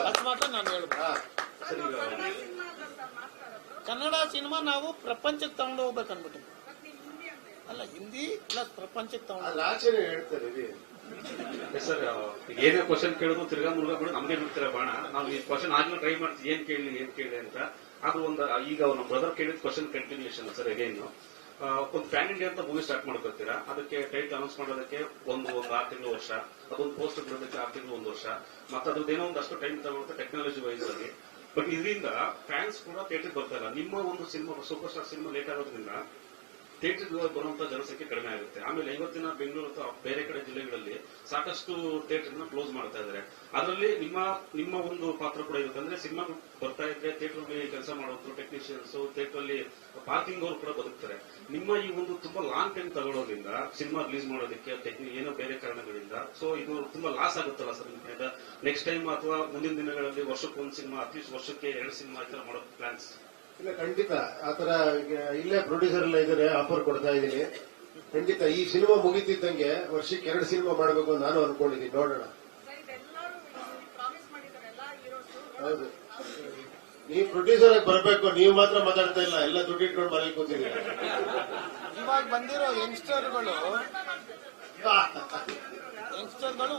ಅದು ಮಾತ್ರ ನಾನು ಹೇಳ್ಬೋದು. ಹಾ, ಸರಿ. ಕನ್ನಡ ಸಿನಿಮಾ ನಾವು ಪ್ರಪಂಚಕ್ಕೆ ತಗೊಂಡು ಹೋಗ್ಬೇಕು ಅನ್ಬಿಟ್ಟು. ಅಲ್ಲ, ಹಿಂದಿ ಪ್ಲಸ್ ಪ್ರಪಂಚಕ್ಕೆ ತಗೊಂಡು ಅದ್ರ ಆಚೆನೆ ಹೇಳ್ತಾರೆ ರೀ. ಸರ್, ಏನೇ ಕ್ವಶನ್ ಕೇಳೋದು ತಿರ್ಗಾ ಮುರುಗಾ ಬಿಡು ನಮ್ಗೆ ಬಿಡ್ತೀರ ಬಾಣ. ನಾವು ಈ ಕ್ವಶನ್ ಆಗ್ಲೂ ಟ್ರೈ ಮಾಡ್ತೀವಿ, ಏನ್ ಕೇಳಿ ಅಂತ. ಆದ್ರೂ ಈಗ ನಮ್ಮ ಬ್ರದರ್ ಕೇಳಿದ ಕ್ವಶನ್ ಕಂಟಿನ್ಯೂಷನ್ ಸರ್. ಅಗೇನ್ ಒಂದು ಪ್ಯಾನ್ ಇಂಡಿಯಾ ಅಂತ ಮೂವಿ ಸ್ಟಾರ್ಟ್ ಮಾಡ್ಕೊತೀರಾ, ಅದಕ್ಕೆ ಟೈಟ್ ಅನೌನ್ಸ್ ಮಾಡೋದಕ್ಕೆ ಒಂದು 6 ತಿಂಗಳು ವರ್ಷ, ಅದೊಂದು ಪೋಸ್ಟ್ ಬಿಡೋದಕ್ಕೆ 6 ತಿಂಗಳು 1 ವರ್ಷ, ಮತ್ತೆ ಅದ್ರದ್ದೇನೋ ಒಂದಷ್ಟು ಟೈಮ್ ತಗೊಳುತ್ತೆ ಟೆಕ್ನಾಲಜಿ ವೈಸ್ ಆಗಿ. ಬಟ್ ಇದರಿಂದ ಫ್ಯಾನ್ಸ್ ಕೂಡ ಥಿಯೇಟರ್ ಬರ್ತಾ ಇಲ್ಲ. ನಿಮ್ಮ ಒಂದು cinema super star cinema late ಆಗೋದ್ರಿಂದ ಥಿಯೇಟರ್ ಬರುವಂತ ಜನಸಂಖ್ಯೆ ಕಡಿಮೆ ಆಗುತ್ತೆ. ಆಮೇಲೆ ಇವತ್ತಿನ ಬೆಂಗಳೂರು ಅಥವಾ ಬೇರೆ ಕಡೆ ಜಿಲ್ಲೆಗಳಲ್ಲಿ ಸಾಕಷ್ಟು ಥಿಯೇಟರ್ ಕ್ಲೋಸ್ ಮಾಡ್ತಾ ಇದ್ದಾರೆ. ಅದರಲ್ಲಿ ನಿಮ್ಮ ಒಂದು ಪಾತ್ರ ಕೂಡ ಇರುತ್ತೆ. ಅಂದ್ರೆ ಸಿನಿಮಾ ಬರ್ತಾ ಇದ್ರೆ ಥಿಯೇಟರ್ ಅಲ್ಲಿ ಕೆಲಸ ಮಾಡುವಂತ ಟೆಕ್ನಿಷಿಯನ್ಸ್, ಥಿಯೇಟರ್ ಅಲ್ಲಿ ಪಾರ್ಕಿಂಗ್ ಅವರು ಕೂಡ ಬದುಕ್ತಾರೆ. ನಿಮ್ಮ ಈ ಒಂದು ತುಂಬಾ ಲಾಂಗ್ ಟೈಮ್ ತಗೊಳ್ಳೋದ್ರಿಂದ ಸಿನಿಮಾ ರಿಲೀಸ್ ಮಾಡೋದಕ್ಕೆ ಏನೋ ಬೇರೆ ಕಾರಣಗಳಿಂದ ಸೊ ಇದು ತುಂಬಾ ಲಾಸ್ ಆಗುತ್ತಲ್ಲ ಸರ್ ನಿಮ್ಮಿಂದ? ನೆಕ್ಸ್ಟ್ ಟೈಮ್ ಅಥವಾ ಮುಂದಿನ ದಿನಗಳಲ್ಲಿ ವರ್ಷಕ್ಕೊಂದು ಸಿನಿಮಾ, ಅಟ್ಲೀಸ್ಟ್ ವರ್ಷಕ್ಕೆ 2 ಸಿನಿಮಾ ಈ ತರ ಮಾಡೋ ಪ್ಲಾನ್ಸ್? ಇಲ್ಲ, ಖಂಡಿತ ಆತರ. ಇಲ್ಲೇ ಪ್ರೊಡ್ಯೂಸರ್ ಎಲ್ಲ ಇದ್ದಾರೆ, ಆಫರ್ ಕೊಡ್ತಾ ಇದ್ದೀನಿ. ಖಂಡಿತ ಈ ಸಿನಿಮಾ ಮುಗಿತಿದ್ದಂಗೆ ವರ್ಷಕ್ಕೆ 2 ಸಿನಿಮಾ ಮಾಡಬೇಕು ಅಂತ ನಾನು ಅನ್ಕೊಂಡಿದ್ದೀನಿ. ನೋಡೋಣ. ಪ್ರಾಮಿಸ್ ಮಾಡಿದ್ದಾರೆ ಎಲ್ಲ ಹೀರೋಸ್. ಹೌದು, ನೀವು ಪ್ರೊಡ್ಯೂಸರ್ ಆಗಿ ಬರ್ಬೇಕು. ನೀವು ಮಾತ್ರ ಮಾತಾಡ್ತಾ ಇಲ್ಲ, ಎಲ್ಲ ದುಡ್ಡು ಇಟ್ಕೊಂಡು ಮನೇಲಿ ಕೂತಿದ್ದೀರಿ. ಇವಾಗ ಬಂದಿರೋ ಯಂಗ್ಸ್ಟರ್ಗಳು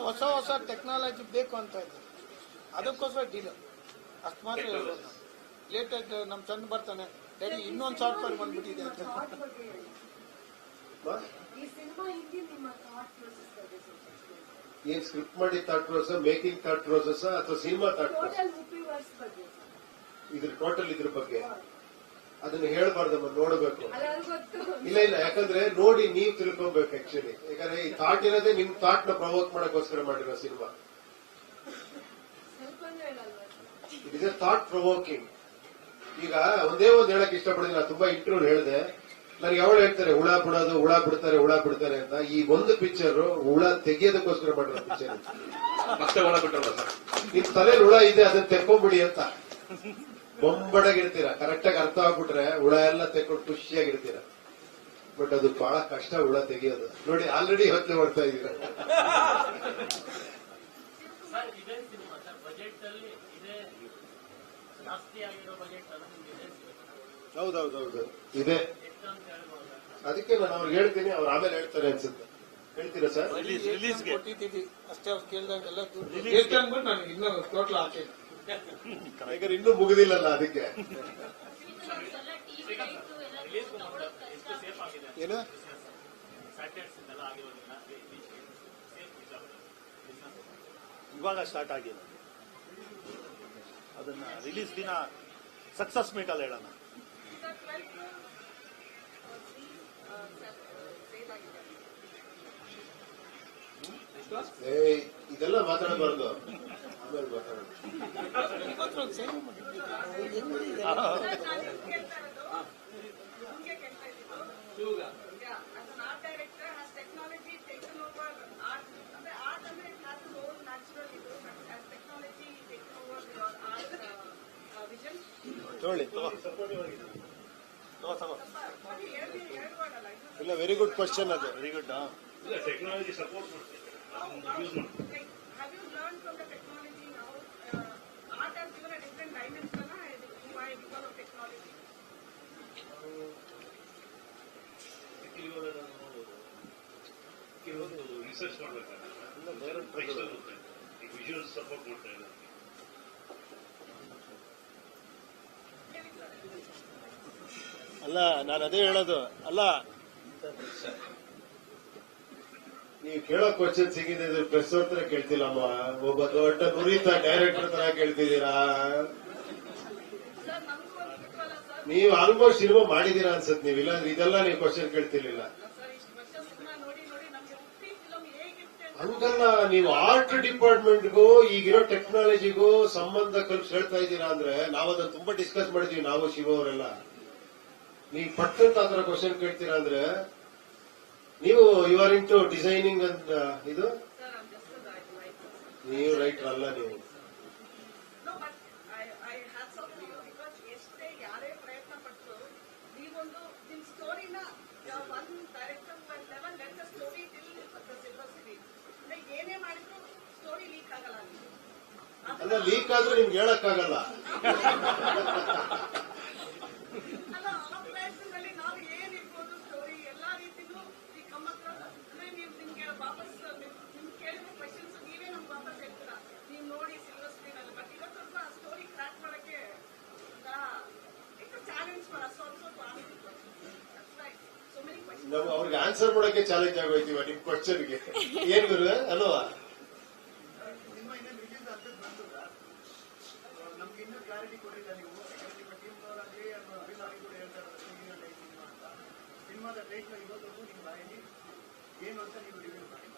ಹೊಸ ಹೊಸ ಟೆಕ್ನಾಲಜಿ ಬೇಕು ಅಂತ ಇದ್ದಾರೆ, ಅದಕ್ಕೋಸ್ಕರ ಡಿಲೇ. ಅಷ್ಟು ಮಾತ್ರ ಹೇಳ್ಬೋದು. ಲೇಟೆಸ್ಟ್ ನಮ್ ಚಂದ ಬರ್ತಾನೆ, ಡ್ಯಾಡಿ ಇನ್ನೊಂದು ಸಾಫ್ಟ್ವೇರ್ ಬಂದ್ಬಿಟ್ಟಿದೆ ಅಂತ. ಈ ಸಿನಿಮಾ ಹಿಂದಿ ನಿಮ್ಮ ಥಾಟ್ ಪ್ರೊಸೆಸ್ ಬಗ್ಗೆ ಏನ್ ಸ್ಕ್ರಿಪ್ಟ್ ಮಾಡಿ thought process, making thought process ಅಥವಾ ಸಿನಿಮಾ ಥಾಟ್ ಪ್ರೋಸೆಸ್? ಟೋಟಲ್ ಮುಪ್ಪಿ ವರ್ಷ ಬಗ್ಗೆ ಇದ್ರ ಟೋಟಲ್ ಇದ್ರ ಬಗ್ಗೆ ಅದನ್ನ ಹೇಳ್ಬಾರ್ದಮ್ಮ, ನೋಡ್ಬೇಕು. ಅಲ್ಲ ಅದು ಗೊತ್ತು. ಇಲ್ಲ ಇಲ್ಲ, ಯಾಕಂದ್ರೆ ನೋಡಿ ನೀವು ತಿಳ್ಕೊಬೇಕು ಆಕ್ಚುಲಿ. ಯಾಕಂದ್ರೆ ಈ ಥಾಟ್ ಇರೋದೇ ನಿಮ್ ಥಾಟ್ ನ ಪ್ರವೋಕ್ ಮಾಡಕ್ಕೋಸ್ಕರ ಮಾಡಿರೋ ಸಿನಿಮಾ. ಸ್ವಲ್ಪ ಹೇಳಲ್ವಾ? It is a thought provoking. ಈಗ ಒಂದೇ ಒಂದು ಹೇಳಕ್ ಇಷ್ಟಪಡ್ತೀನಿ, ನಾನು ತುಂಬಾ ಇಂಟರ್ವ್ಯೂ ಹೇಳಿದೆ. ನನಗೆ ಯಾವಾಗ ಹೇಳ್ತಾರೆ ಹುಳ ಬಿಡೋದು, ಹುಳ ಬಿಡ್ತಾರೆ ಅಂತ. ಈ ಒಂದು ಪಿಕ್ಚರ್ ಹುಳ ತೆಗಿಯೋದಕ್ಕೋಸ್ಕರ ಮಾಡಿರೋ ಪಿಕ್ಚರ್. ಮತ್ತೆ ಒಳ ಬಿಟ್ಟರಲ್ಲ ಸರ್. ನಿಮ್ ತಲೆಯಲ್ಲಿ ಹುಳ ಇದೆ, ಅದನ್ನ ತೆಕ್ಕೊಂಬಿಡಿ ಅಂತ ಬೊಂಬಡಾಗಿರ್ತೀರ. ಕರೆಕ್ಟ್ ಆಗಿ ಅರ್ಥ ಆಗ್ಬಿಟ್ರೆ ಹುಳ ಎಲ್ಲ ತೆಕ್ಕೊಂಡು ಖುಷಿಯಾಗಿರ್ತೀರ. ಬಟ್ ಅದು ಬಹಳ ಕಷ್ಟ ಹುಳ ತೆಗಿಯೋದು. ನೋಡಿ ಆಲ್ರೆಡಿ ಯೋಚನೆ ಮಾಡ್ತಾ ಇದ್ದೀರಾ. ಸರ್ ಇದೇ ಸಿನಿಮಾ ಸರ್ ಬಜೆಟ್ ಅಲ್ಲಿ ಇದೇ ಜಾಸ್ತಿ ಆಗಿರೋ ಬಜೆಟ್ ಅಲ್ಲ ನಿಮ್ಗೆ ಇದೇ ಸಿಗುತ್ತೆ. ಹೌದೌದೌದು ಇದೆ. ಎಷ್ಟು ಅಂತ ಹೇಳ್ಬೋದು. ಅದಕ್ಕೆ ನಾನು ಅವ್ರಿಗೆ ಹೇಳ್ತೀನಿ, ಅವ್ರು ಆಮೇಲೆ ಹೇಳ್ತಾರೆ ಅನ್ಸುತ್ತೆ. ಹೇಳ್ತೀರಾ ಸರ್? ರಿಲೀಸ್ಗೆ ಕೊಟ್ಟಿದ್ದೀವಿ ಅಷ್ಟೇ. ಅವ್ರು ಕೇಳಿದಾಗೆಲ್ಲ ದುಡ್ಡು ಎಷ್ಟು ಅಂದ್ಬಿಟ್ಟು ನಾನು ಇನ್ನೂ ಟೋಟಲ್ ಹಾಕಿಲ್ಲ. ಯಾಕಂದ್ರೆ ಇನ್ನೂ ಮುಗಿದಿಲ್ಲಲ್ಲ ಅದಕ್ಕೆ. ರಿಲೀಸ್ ಎಷ್ಟು ಸೇಫ್ ಆಗಿದೆ ಏನು ಸ್ಯಾಟಲೈಟ್ಸ್ ಇದೆಲ್ಲ ಆಗಿರೋದ್ರಿಂದ ಸೇಫ್ ಇವಾಗ ಸ್ಟಾರ್ಟ್ ಆಗಿದೆ. ಅದನ್ನ ರಿಲೀಸ್ ದಿನ ಸಕ್ಸಸ್ ಮೀಟ್ ಅಲ್ಲಿ ಹೇಳೋಣ. ಇದೆಲ್ಲ ಮಾತಾಡಬಾರ್ದು, ಆಮೇಲೆ ಮಾತಾಡೋಣ. ತೊಗೊಳ್ಳಿ, ಇಲ್ಲ, ವೆರಿ ಗುಡ್ ಕ್ವಶನ್ ಅದು. Very good. ಟೆಕ್ನಾಲಜಿ ಸಪೋರ್ಟ್ ಮಾಡ್ತೀವಿ, ಯೂಸ್ ಮಾಡ್ತೀವಿ. Have you learned from the technology now? Art has given a different dimension why because of technology. ಇವಾಗ ನಾವು ಕೆಲವೊಂದು ರಿಸರ್ಚ್ ಮಾಡಬೇಕಾದ್ರೆ ಬೇರೆ ಪ್ರಶ್ನೆ ಹೋಗ್ತಾ ಇದೆ. ಈ ವಿಜುವಲ್ ಸಪೋರ್ಟ್ ಮಾಡ್ತಾ ಇಲ್ಲ. ಅಲ್ಲ, ನಾನು ಅದೇ ಹೇಳೋದು. ಅಲ್ಲ, ನೀವು ಕೇಳೋ ಕ್ವಶನ್ ಸಿಗಿದೆ, ಪ್ರೆಸ್ ಅವ್ರ ತರ ಕೇಳ್ತಿಲ್ಲಮ್ಮ. ಒಬ್ಬ ದೊಡ್ಡ ನುರಿತ ಡೈರೆಕ್ಟರ್ ತರ ಕೇಳ್ತಿದ್ದೀರಾ. ನೀವು ಆಲ್ಮೋಸ್ಟ್ ಸಿನಿಮಾ ಮಾಡಿದೀರಾ ಅನ್ಸತ್. ನೀವು ಇಲ್ಲಾಂದ್ರೆ ಇದೆಲ್ಲ ನೀವು ಕ್ವಶನ್ ಕೇಳ್ತಿರ್ಲಿಲ್ಲ. ಹಂಗಲ್ಲ, ನೀವು ಆರ್ಟ್ ಡಿಪಾರ್ಟ್ಮೆಂಟ್ಗೂ ಈಗಿರೋ ಟೆಕ್ನಾಲಜಿಗೂ ಸಂಬಂಧ ಕಲ್ಪಿಸಿ ಹೇಳ್ತಾ ಇದ್ದೀರಾ ಅಂದ್ರೆ ನಾವು ಅದನ್ನ ತುಂಬಾ ಡಿಸ್ಕಸ್ ಮಾಡಿದೀವಿ, ನಾವು ಶಿವ ಅವರೆಲ್ಲ. ನೀವು ಪಟ್ಟಂತ ಆತರ ಕ್ವಶನ್ ಕೇಳ್ತೀರಾ ಅಂದ್ರೆ ನೀವು you are into designing ಅಂತ. ಇದು ನೀವು ರೈಟರ್ ಅಲ್ಲ ನೀವು. No, but I have something to do because ಎಷ್ಟೇ ಯಾರೇ ಪ್ರಯತ್ನ ಪಟ್ಟು ನೀವೊಂದು ನಿಮ್ ಸ್ಟೋರಿನ one director level let the story till the silver city. ಏನೇ ಮಾಡಿದ್ರು ಸ್ಟೋರಿ ಲೀಕ್ ಆಗಲ್ಲ. ಅಲ್ಲ, ಲೀಕ್ ಆದ್ರೂ ನಿಮ್ಗೆ ಹೇಳಕ್ಕಾಗಲ್ಲ. ಅಲ್ಲ, ಆ ಪ್ರಯತ್ನದಲ್ಲಿ ನಾವು ಏನಿರ್ಬೋದು ಸ್ಟೋರಿ ಎಲ್ಲಾ ರೀತಿಗೂ ಈ ಕಮ್ಮತ್ರ ಅಂದ್ರೆ ನೀವು ನಿಮ್ಗೆ ವಾಪಸ್ ನಿಮ್ ಕೇಳಿದ ಕ್ವಶನ್ಸ್ ನೀವೇ ನಮ್ಗೆ ವಾಪಸ್ ಹೇಳ್ತೀರಾ. ನೀವು ನೋಡಿ ಸಿಲ್ವರ್ ಸ್ಕ್ರೀನ್ ಅಲ್ಲಿ. ಬಟ್ ಇವತ್ತು ಸ್ವಲ್ಪ ಆ ಸ್ಟೋರಿ ಕ್ರ್ಯಾಕ್ ಮಾಡಕ್ಕೆ it's challenge for us also to answer that's right. So many questions. ನಾವು ಅವ್ರಿಗೆ ಆನ್ಸರ್ ಮಾಡೋಕೆ ಚಾಲೆಂಜ್ ಆಗೋಯ್ತೀವ ನಿಮ್ ಕ್ವಶನ್ಗೆ. ಏನ್ ಗುರು ಅಲ್ವಾ? ಸಿನಿಮಾ ಇನ್ನೇನು ರಿಲೀಸ್ ಆಗ್ತದೆ ಬಂದಿಲ್ಲ. ನಮ್ಗೆ ಇನ್ನೂ ಕ್ಲಾರಿಟಿ ಕೊಟ್ಟಿಲ್ಲ ನೀವು. ನಿಮ್ಮ ಟೀಮ್ನವರಾಗಲಿ ಅಥವಾ ಅಭಿಮಾನಿ ಕೂಡ ಹೇಳ್ತಾರೆ ಸಿನಿಮಾ ಅಂತ. ಸಿನಿಮಾದ ಟೈಟ್ಲ್ ಇವತ್ತೂ ನಿಮ್ಮ ಬಾಯಲ್ಲಿ ಏನು ಅಂತ ನೀವು ರಿವ್ಯೂ ಮಾಡಿ.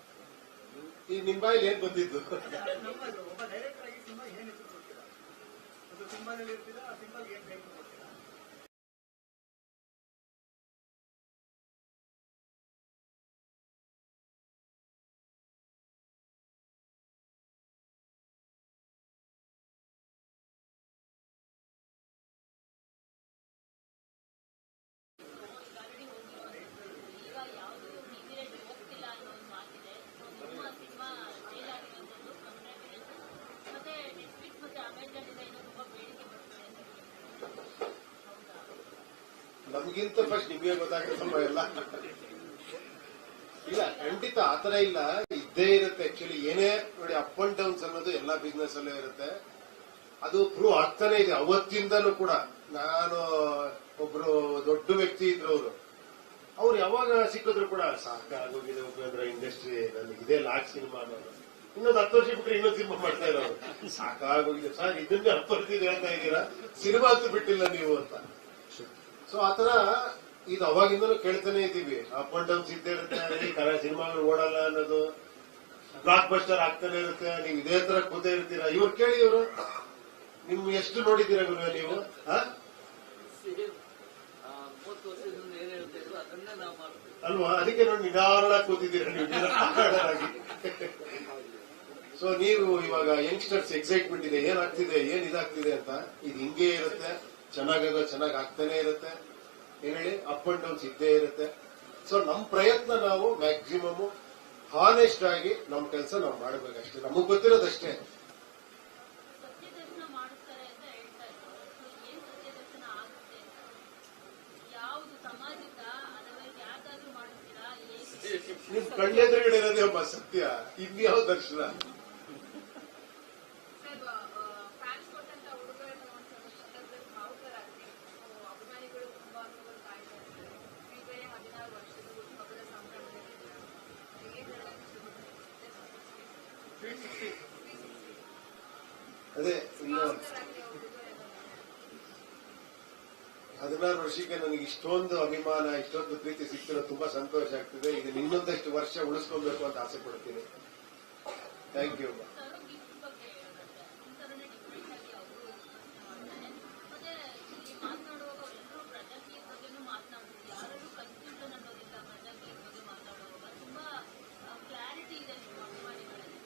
ಈ ನಿಮ್ ಬಾಯಲ್ಲಿ ಏನ್ ಬಂದಿದ್ದು? ನಮ್ಮದು ಒಬ್ಬ ಡೈರೆಕ್ಟರ್ ಆಗಿ ಸಿನಿಮಾ ಏನು ಹೆಸರು ಕೊಡ್ತೀರಾ? ಅದು ಸಿನಿಮಾದಲ್ಲಿ ಇರ್ತೀರಾ, ಆ ಸಿನಿಮಾಗೆ ಏನು ಟೈಟ್ಲ್ ಕೊಡ್ತೀರಾ? ನಮ್ಗಿಂತ ಫಸ್ಟ್ ನಿಮ್ಗೆ ಗೊತ್ತಾಗುತ್ತಮ್ಮ ಎಲ್ಲ. ಇಲ್ಲ, ಖಂಡಿತ ಆತರ ಇಲ್ಲ, ಇದ್ದೇ ಇರುತ್ತೆ. ಆಕ್ಚುಲಿ ಏನೇ ನೋಡಿ, ಅಪ್ ಅಂಡ್ ಡೌನ್ಸ್ ಅನ್ನೋದು ಎಲ್ಲಾ ಬಿಸ್ನೆಸ್ ಅಲ್ಲೇ ಇರುತ್ತೆ. ಅದು ಪ್ರೂವ್ ಆಗ್ತಾನೆ ಇದೆ ಅವತ್ತಿಂದನೂ ಕೂಡ. ನಾನು ಒಬ್ರು ದೊಡ್ಡ ವ್ಯಕ್ತಿ ಇದ್ರು, ಅವ್ರು ಯಾವಾಗ ಸಿಕ್ಕಿದ್ರು ಕೂಡ ಸಾಕಾಗೋಗಿದೆ ಉಪೇಂದ್ರ ಇಂಡಸ್ಟ್ರಿ, ನನಗೆ ಇದೇ ಲಾಸ್ಟ್ ಸಿನಿಮಾ ಅನ್ನೋದು. ಇನ್ನೊಂದು 10 ವರ್ಷ ಬಿಟ್ಟರೆ ಇನ್ನೊಂದು ಸಿನಿಮಾ ಮಾಡ್ತಾ ಇರೋದು. ಸಾಕಾಗೋಗಿದೆ ಸರ್, ಇದನ್ನೇ 10 ವರ್ಷದಿಂದ ಹೇಳ್ತಾ ಇದ್ದೀರಾ, ಸಿನಿಮಾ ಅಂತೂ ಬಿಟ್ಟಿಲ್ಲ ನೀವು ಅಂತ. ಸೊ ಆತರ ಇದು ಅವಾಗಿಂದಲೂ ಕೇಳ್ತಾನೆ ಇದ್ದೀವಿ. ಅಪ್ ಅಂಡ್ ಡೌನ್ಸ್ ಇದ್ದೇ ಇರುತ್ತೆ, ಈ ತರ ಸಿನಿಮಾಗಳು ಓಡಲ್ಲ ಅನ್ನೋದು, ಬ್ಲಾಕ್ ಬಸ್ಟರ್ ಆಗ್ತಾನೆ ಇರುತ್ತೆ, ನೀವು ಇದೇ ತರ ಕೂತೇ ಇರ್ತೀರಾ. ಇವ್ರು ಕೇಳಿ, ಇವರು ನಿಮ್ ಎಷ್ಟು ನೋಡಿದ್ದೀರಾ ಗುರು ನೀವು? 30 ವರ್ಷದಿಂದ ಏನ್ ಹೇಳ್ತಾ ಇದ್ರು ಅದನ್ನೇ ನಾವು ಮಾಡ್ತೀವಿ. ಅಲ್ವಾ? ಅದಕ್ಕೆ ನೋಡಿ ನಿಧಾನವಾಗಿ ಕೂತಿದ್ದೀರಾ ನೀವು ನಿಧಾನವಾಗಿ. ಸೊ ನೀವು ಇವಾಗ ಯಂಗ್ಸ್ಟರ್ಸ್ ಎಕ್ಸೈಟ್ಮೆಂಟ್ ಇದೆ, ಏನಾಗ್ತಿದೆ, ಏನ್ ಇದಾಗ್ತಿದೆ ಅಂತ. ಇದು ಹಿಂಗೆ ಇರುತ್ತೆ, ಚೆನ್ನಾಗಿ ಆಗ್ತಾನೆ ಇರುತ್ತೆ. ಏನ್ ಹೇಳಿ, ಅಪ್ ಅಂಡ್ ಡೌನ್ಸ್ ಇದ್ದೇ ಇರುತ್ತೆ. ಸೊ ನಮ್ ಪ್ರಯತ್ನ ನಾವು ಮ್ಯಾಕ್ಸಿಮಮ್ ಹಾನೆಸ್ಟ್ ಆಗಿ ನಮ್ ಕೆಲಸ ನಾವು ಮಾಡ್ಬೇಕಷ್ಟೇ, ನಮಗ್ ಗೊತ್ತಿರೋದಷ್ಟೇ. ಸತ್ಯದರ್ಶನ ಮಾಡುತ್ತಾರೆ ಅಂತ ಹೇಳ್ತಾ ಇದ್ರು. ಏನ್ ಸತ್ಯದರ್ಶನ ಆಗುತ್ತೆ? ಯಾವುದು ಸಮಾಜದ ಅಥವಾ ಯಾವ್ದಾದ್ರು ಮಾಡುತ್ತೀರಾ? ನಿಮ್ ಕಣ್ಣೆದುರುಗಡೆ ಇರೋದೇ ಒಬ್ಬ ಸತ್ಯ, ಇನ್ಯಾವ ದರ್ಶನ? ಫ್ಯಾನ್ಸ್ ಕೊಟ್ಟಂತ ಉಡುಗೊರೆನ ಒಂದು ಸಂದರ್ಭದಲ್ಲಿ ಭಾವುಕರಾಗ್ತೀವಿ. ಅಭಿಮಾನಿಗಳು ತುಂಬಾ ಕಾಯ್ತಾ ಇರ್ತಾರೆ. ಬೇರೆ 16 ವರ್ಷದ ಹುಟ್ಟುಹಬ್ಬದ ಸಂಭ್ರಮದಲ್ಲಿ ಅದೇ ಇನ್ನು 16 ವರ್ಷಕ್ಕೆ ನನಗೆ ಇಷ್ಟೊಂದು ಅಭಿಮಾನ, ಇಷ್ಟೊಂದು ಪ್ರೀತಿ ಸಿಗ್ತಿರೋ ತುಂಬಾ ಸಂತೋಷ ಆಗ್ತಿದೆ. ಇದನ್ನ ಇನ್ನೊಂದಷ್ಟು ವರ್ಷ ಉಳಿಸ್ಕೊಳ್ಬೇಕು ಅಂತ ಆಸೆ ಪಡ್ತೀನಿ. Thank you. ಗಿಫ್ಟ್ ಬಗ್ಗೆ ಹೇಳೋದಾದ್ರೆ ಒಂಥರನೇ ಡಿಫ್ರೆಂಟ್ ಆಗಿ ಅವರು ಮಾಡ್ತಾರೆ. ಮತ್ತೆ ಇಲ್ಲಿ ಮಾತನಾಡುವಾಗ ಅವರೆಲ್ಲರೂ ಪ್ರಜಾಕೀಯ ಬಗ್ಗೆನೂ ಮಾತನಾಡ್ತಾರೆ. ಯಾರು ಕನ್ಫ್ಯೂಷನ್ ಅನ್ನೋದಿಲ್ಲ ಪ್ರಜಾಕೀಯ ಬಗ್ಗೆ ಮಾತಾಡುವಾಗ. ತುಂಬಾ ಕ್ಲಾರಿಟಿ ಇದೆ ನಿಮ್ಮ ಅಭಿಮಾನಿಗಳಲ್ಲಿ.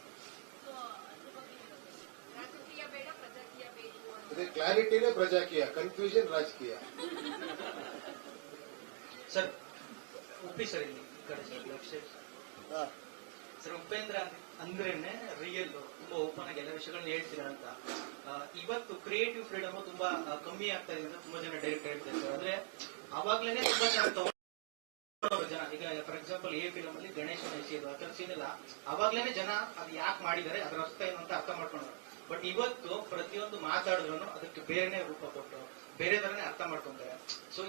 ಸೊ ಅದ್ರ ಬಗ್ಗೆ ಹೇಳೋದು, ರಾಜಕೀಯ ಬೇಡ, ಪ್ರಜಾಕೀಯ ಬೇಕು ಅಂತ. ಅದೇ ಕ್ಲಾರಿಟಿನೇ ಪ್ರಜಾಕೀಯ, ಕನ್ಫ್ಯೂಷನ್ ರಾಜಕೀಯ. ಸರ್ ಉಪ್ಪಿ ಸರ್, ಇಲ್ಲಿ ಈ ಕಡೆ sir left side sir. Upendra ಅಂದ್ರೇನೆ ರಿಯಲ್, ತುಂಬಾ ಓಪನ್ ಆಗಿ ಎಲ್ಲ ವಿಷಯಗಳನ್ನ ಹೇಳ್ತೀರಾ ಅಂತ. ಇವತ್ತು ಕ್ರಿಯೇಟಿವ್ ಫ್ರೀಡಮ್ ತುಂಬಾ ಕಮ್ಮಿ ಆಗ್ತಾ ಇದೆ ಅಂತ ತುಂಬಾ ಜನ ಡೈರೆಕ್ಟ್ ಹೇಳ್ತಾರೆ ಸರ್. ಅಂದ್ರೆ ಅವಾಗ್ಲೇನೆ ತುಂಬಾ ಜನ ಜನ ಈಗ ಫಾರ್ ಎಕ್ಸಾಂಪಲ್ ಎ ಫಿಲಮ್ ಅಲ್ಲಿ ಗಣೇಶ ನೆಲೆಸಿದ್ರು ಆ ಥರ ಸೀನ್ ಎಲ್ಲ ಅವಾಗ್ಲೇನೆ ಜನ ಅದು ಯಾಕೆ ಮಾಡಿದ್ದಾರೆ, ಅದರ ಅರ್ಥ ಏನು ಅಂತ ಅರ್ಥ ಮಾಡ್ಕೊಂಡ್ರು. ಬಟ್ ಇವತ್ತು ಪ್ರತಿಯೊಂದು ಮಾತಾಡಿದ್ರು ಅದಕ್ಕೆ ಬೇರೆನೆ ರೂಪ ಕೊಟ್ಟು ಬೇರೆ ತರನೇ ಅರ್ಥ ಮಾಡ್ಕೊಂತಾರೆ. ಸೊ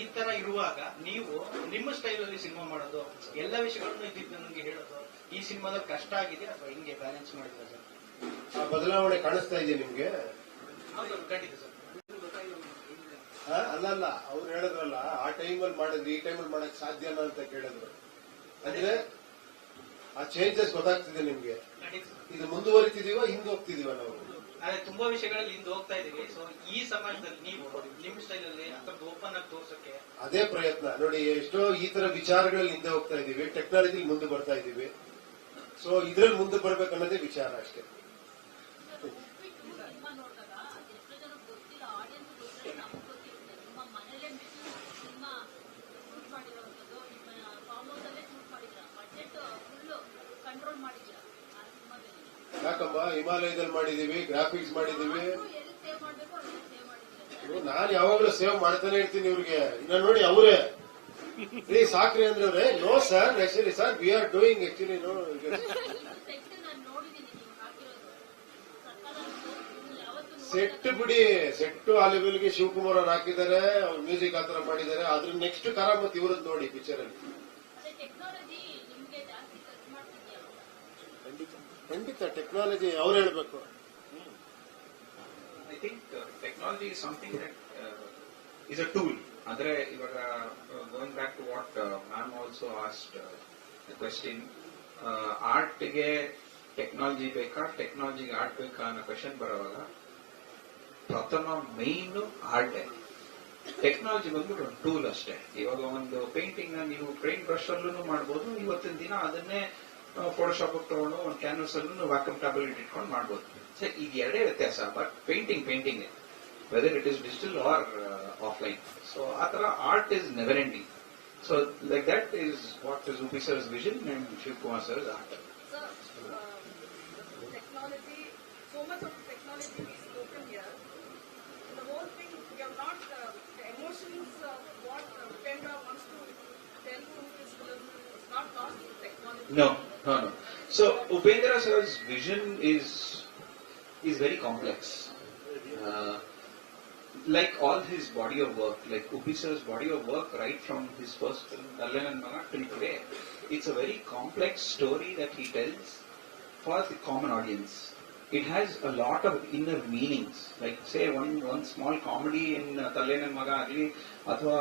ಈ ತರ ಇರುವಾಗ ನೀವು ನಿಮ್ಮ ಸ್ಟೈಲ್ ಅಲ್ಲಿ ಸಿನಿಮಾ ಮಾಡೋದು, ಎಲ್ಲ ವಿಷಯಗಳನ್ನು ಇದ್ದಿದ್ದು ನನಗೆ ಹೇಳೋದು, ಈ ಸಿನಿಮಾದಲ್ಲಿ ಕಷ್ಟ ಆಗಿದೆ ಅಥವಾ ಹಿಂಗೆ ಬ್ಯಾಲೆನ್ಸ್ ಮಾಡಿದ್ರೆ ಸರ್? ಆ ಬದಲಾವಣೆ ಕಾಣಿಸ್ತಾ ಇದೆ ನಿಮ್ಗೆ? ಹೌದು ಖಂಡಿತ ಸರ್. ಅಲ್ಲ, ಅವ್ರು ಹೇಳಿದ್ರಲ್ಲ, ಆ ಟೈಮಲ್ಲಿ ಮಾಡಿದ್ರಿ, ಈ ಟೈಮಲ್ಲಿ ಮಾಡಕ್ ಸಾಧ್ಯನಾ ಅಂತ ಕೇಳಿದ್ರು. ಅಂದ್ರೆ ಆ ಚೇಂಜಸ್ ಗೊತ್ತಾಗ್ತಿದೆ ನಿಮ್ಗೆ. ಖಂಡಿತ ಸರ್. ಇದು ಮುಂದುವರಿತಿದೀವ, ಹಿಂದೆ ಹೋಗ್ತಿದೀವ ನಾವು? ಅದೇ ತುಂಬಾ ವಿಷಯಗಳಲ್ಲಿ ಹಿಂದೆ ಹೋಗ್ತಾ ಇದೀವಿ. ಸೊ ಈ ಸಮಾಜದಲ್ಲಿ ನೀವು ನಿಮ್ ಸ್ಟೈಲ್ ಅಲ್ಲಿ ಅಷ್ಟೊಂದು ಓಪನ್ ಆಗಿ ತೋರ್ಸಕ್ಕೆ ಅದೇ ಪ್ರಯತ್ನ ನೋಡಿ. ಎಷ್ಟೋ ಈ ತರ ವಿಚಾರಗಳಲ್ಲಿ ಹಿಂದೆ ಹೋಗ್ತಾ ಇದೀವಿ, ಟೆಕ್ನಾಲಜಿ ಮುಂದೆ ಬರ್ತಾ ಇದೀವಿ. ಸೊ ಇದ್ರಲ್ಲಿ ಮುಂದೆ ಬರ್ಬೇಕನ್ನೋದೇ ವಿಚಾರ ಅಷ್ಟೇ. ಉಪ್ಪಿಟ್ಟು ಸಿನಿಮಾ ನೋಡಿದಾಗ ಅದು ಎಷ್ಟೋ ಜನ ಗೊತ್ತಿಲ್ಲ, ಆಡಿಯನ್ಸ್ ಗೊತ್ತಿಲ್ಲ, ನಮಗೆ ಗೊತ್ತಿರುತ್ತೆ. ನಿಮ್ಮ ಮನೇಲೆ ಸಿನಿಮಾ ಶೂಟ್ ಮಾಡಿರೋವಂಥದ್ದು, ನಿಮ್ಮ ಫಾರ್ಮ್ ಹೌಸ್ ಅಲ್ಲೇ ಶೂಟ್ ಮಾಡಿದ್ರ, ಬಜೆಟ್ ಫುಲ್ಲು ಕಂಟ್ರೋಲ್ ಮಾಡಿದ್ರ ಆ ಸಿನಿಮಾದಲ್ಲಿ. ಯಾಕಮ್ಮ, ಹಿಮಾಲಯದಲ್ಲಿ ಮಾಡಿದೀವಿ, ಗ್ರಾಫಿಕ್ಸ್ ಮಾಡಿದೀವಿ. ಎಲ್ಲಿ ಸೇವ್ ಮಾಡ್ಬೇಕು ಅಲ್ಲೇ ಸೇವ್ ಮಾಡಿದ್ರೆ. ನಾನು ಯಾವಾಗ್ಲೂ ಸೇವ್ ಮಾಡ್ತಾನೆ ಇರ್ತೀನಿ ಇವ್ರಿಗೆ. ಇನ್ನ ನೋಡಿ ಅವರೇ ರೀ ಸಾಕ್ರಿ ಅಂದ್ರೆ ಅವ್ರೆ, no sir, actually sir we are doing actually no. Set ನಾನು ನೋಡಿದ್ದೀನಿ ನೀವು ಹಾಕಿರೋದು. ಸರ್ಕಾರ ಯಾವತ್ತು ಸೆಟ್ ಬಿಡಿ, ಸೆಟ್ಟು ಆ ಲೆವೆಲ್ಗೆ ಶಿವಕುಮಾರ್ ಅವ್ರು ಹಾಕಿದ್ದಾರೆ, ಅವ್ರು ಮ್ಯೂಸಿಕ್ ಆ ತರ ಮಾಡಿದ್ದಾರೆ. ಅದ್ರ ನೆಕ್ಸ್ಟ್ ಕರಾಮತ್ ಇವ್ರದ್ದು ನೋಡಿ ಪಿಕ್ಚರ್ ಅಲ್ಲಿ. ಅದೇ ಟೆಕ್ನಾಲಜಿ ನಿಮ್ಗೆ ಜಾಸ್ತಿ ಖರ್ಚು ಮಾಡ್ತಿದ್ಯಾ? ಖಂಡಿತ ಟೆಕ್ನಾಲಜಿ ಅವ್ರು ಹೇಳ್ಬೇಕು. I think technology is something that is a tool. Andre ivaga going back to what ma'am also asked the question, art ge technology beka, technology ge art beka ಅನ್ನೋ ಕ್ವೆಶ್ಚನ್ ಬರುವಾಗ ಪ್ರಥಮ ಮೈನ್ ಆರ್ಟ್. ಟೆಕ್ನಾಲಜಿ ಬಂದ್ಬಿಟ್ಟು ಒಂದು tool ಅಷ್ಟೇ. ಇವಾಗ ಒಂದು painting ನ ನೀವು ಪೇಂಟ್ ಬ್ರಷ್ ಅಲ್ಲೂ ಮಾಡಬಹುದು. ಇವತ್ತಿನ ದಿನ ಅದನ್ನೇ ಫೋಟೋಶಾಪ್ ತಗೊಂಡು ಒಂದು ಕ್ಯಾನ್ವಸ್ ಅಲ್ಲೂ ವ್ಯಾಕ್ಯೂಮ್ ಟ್ಯಾಬ್ಲೆಟ್ ಇಟ್ಕೊಂಡು ಮಾಡಬಹುದು. ಈಗ ಎರಡೇ ವ್ಯತ್ಯಾಸ. But painting whether it is digital or offline. So ಆ ತರ art is never ending. So like that is what is Uppi sir's vision and Shivakumar sir's art. Technology, so much of technology is spoken here. The whole thing, we have not, the emotions of what Upendra wants to tell through his film is not lost in technology. No. So Upendra sir's vision is very complex. Like all his body of work, like Upi sir's body of work, right from his first film Dallanan Maga till today, it's a very complex story that he tells. for the common audience. It has a lot of inner meanings. Like say one small comedy in Tallenan Maga agli ಅಥವಾ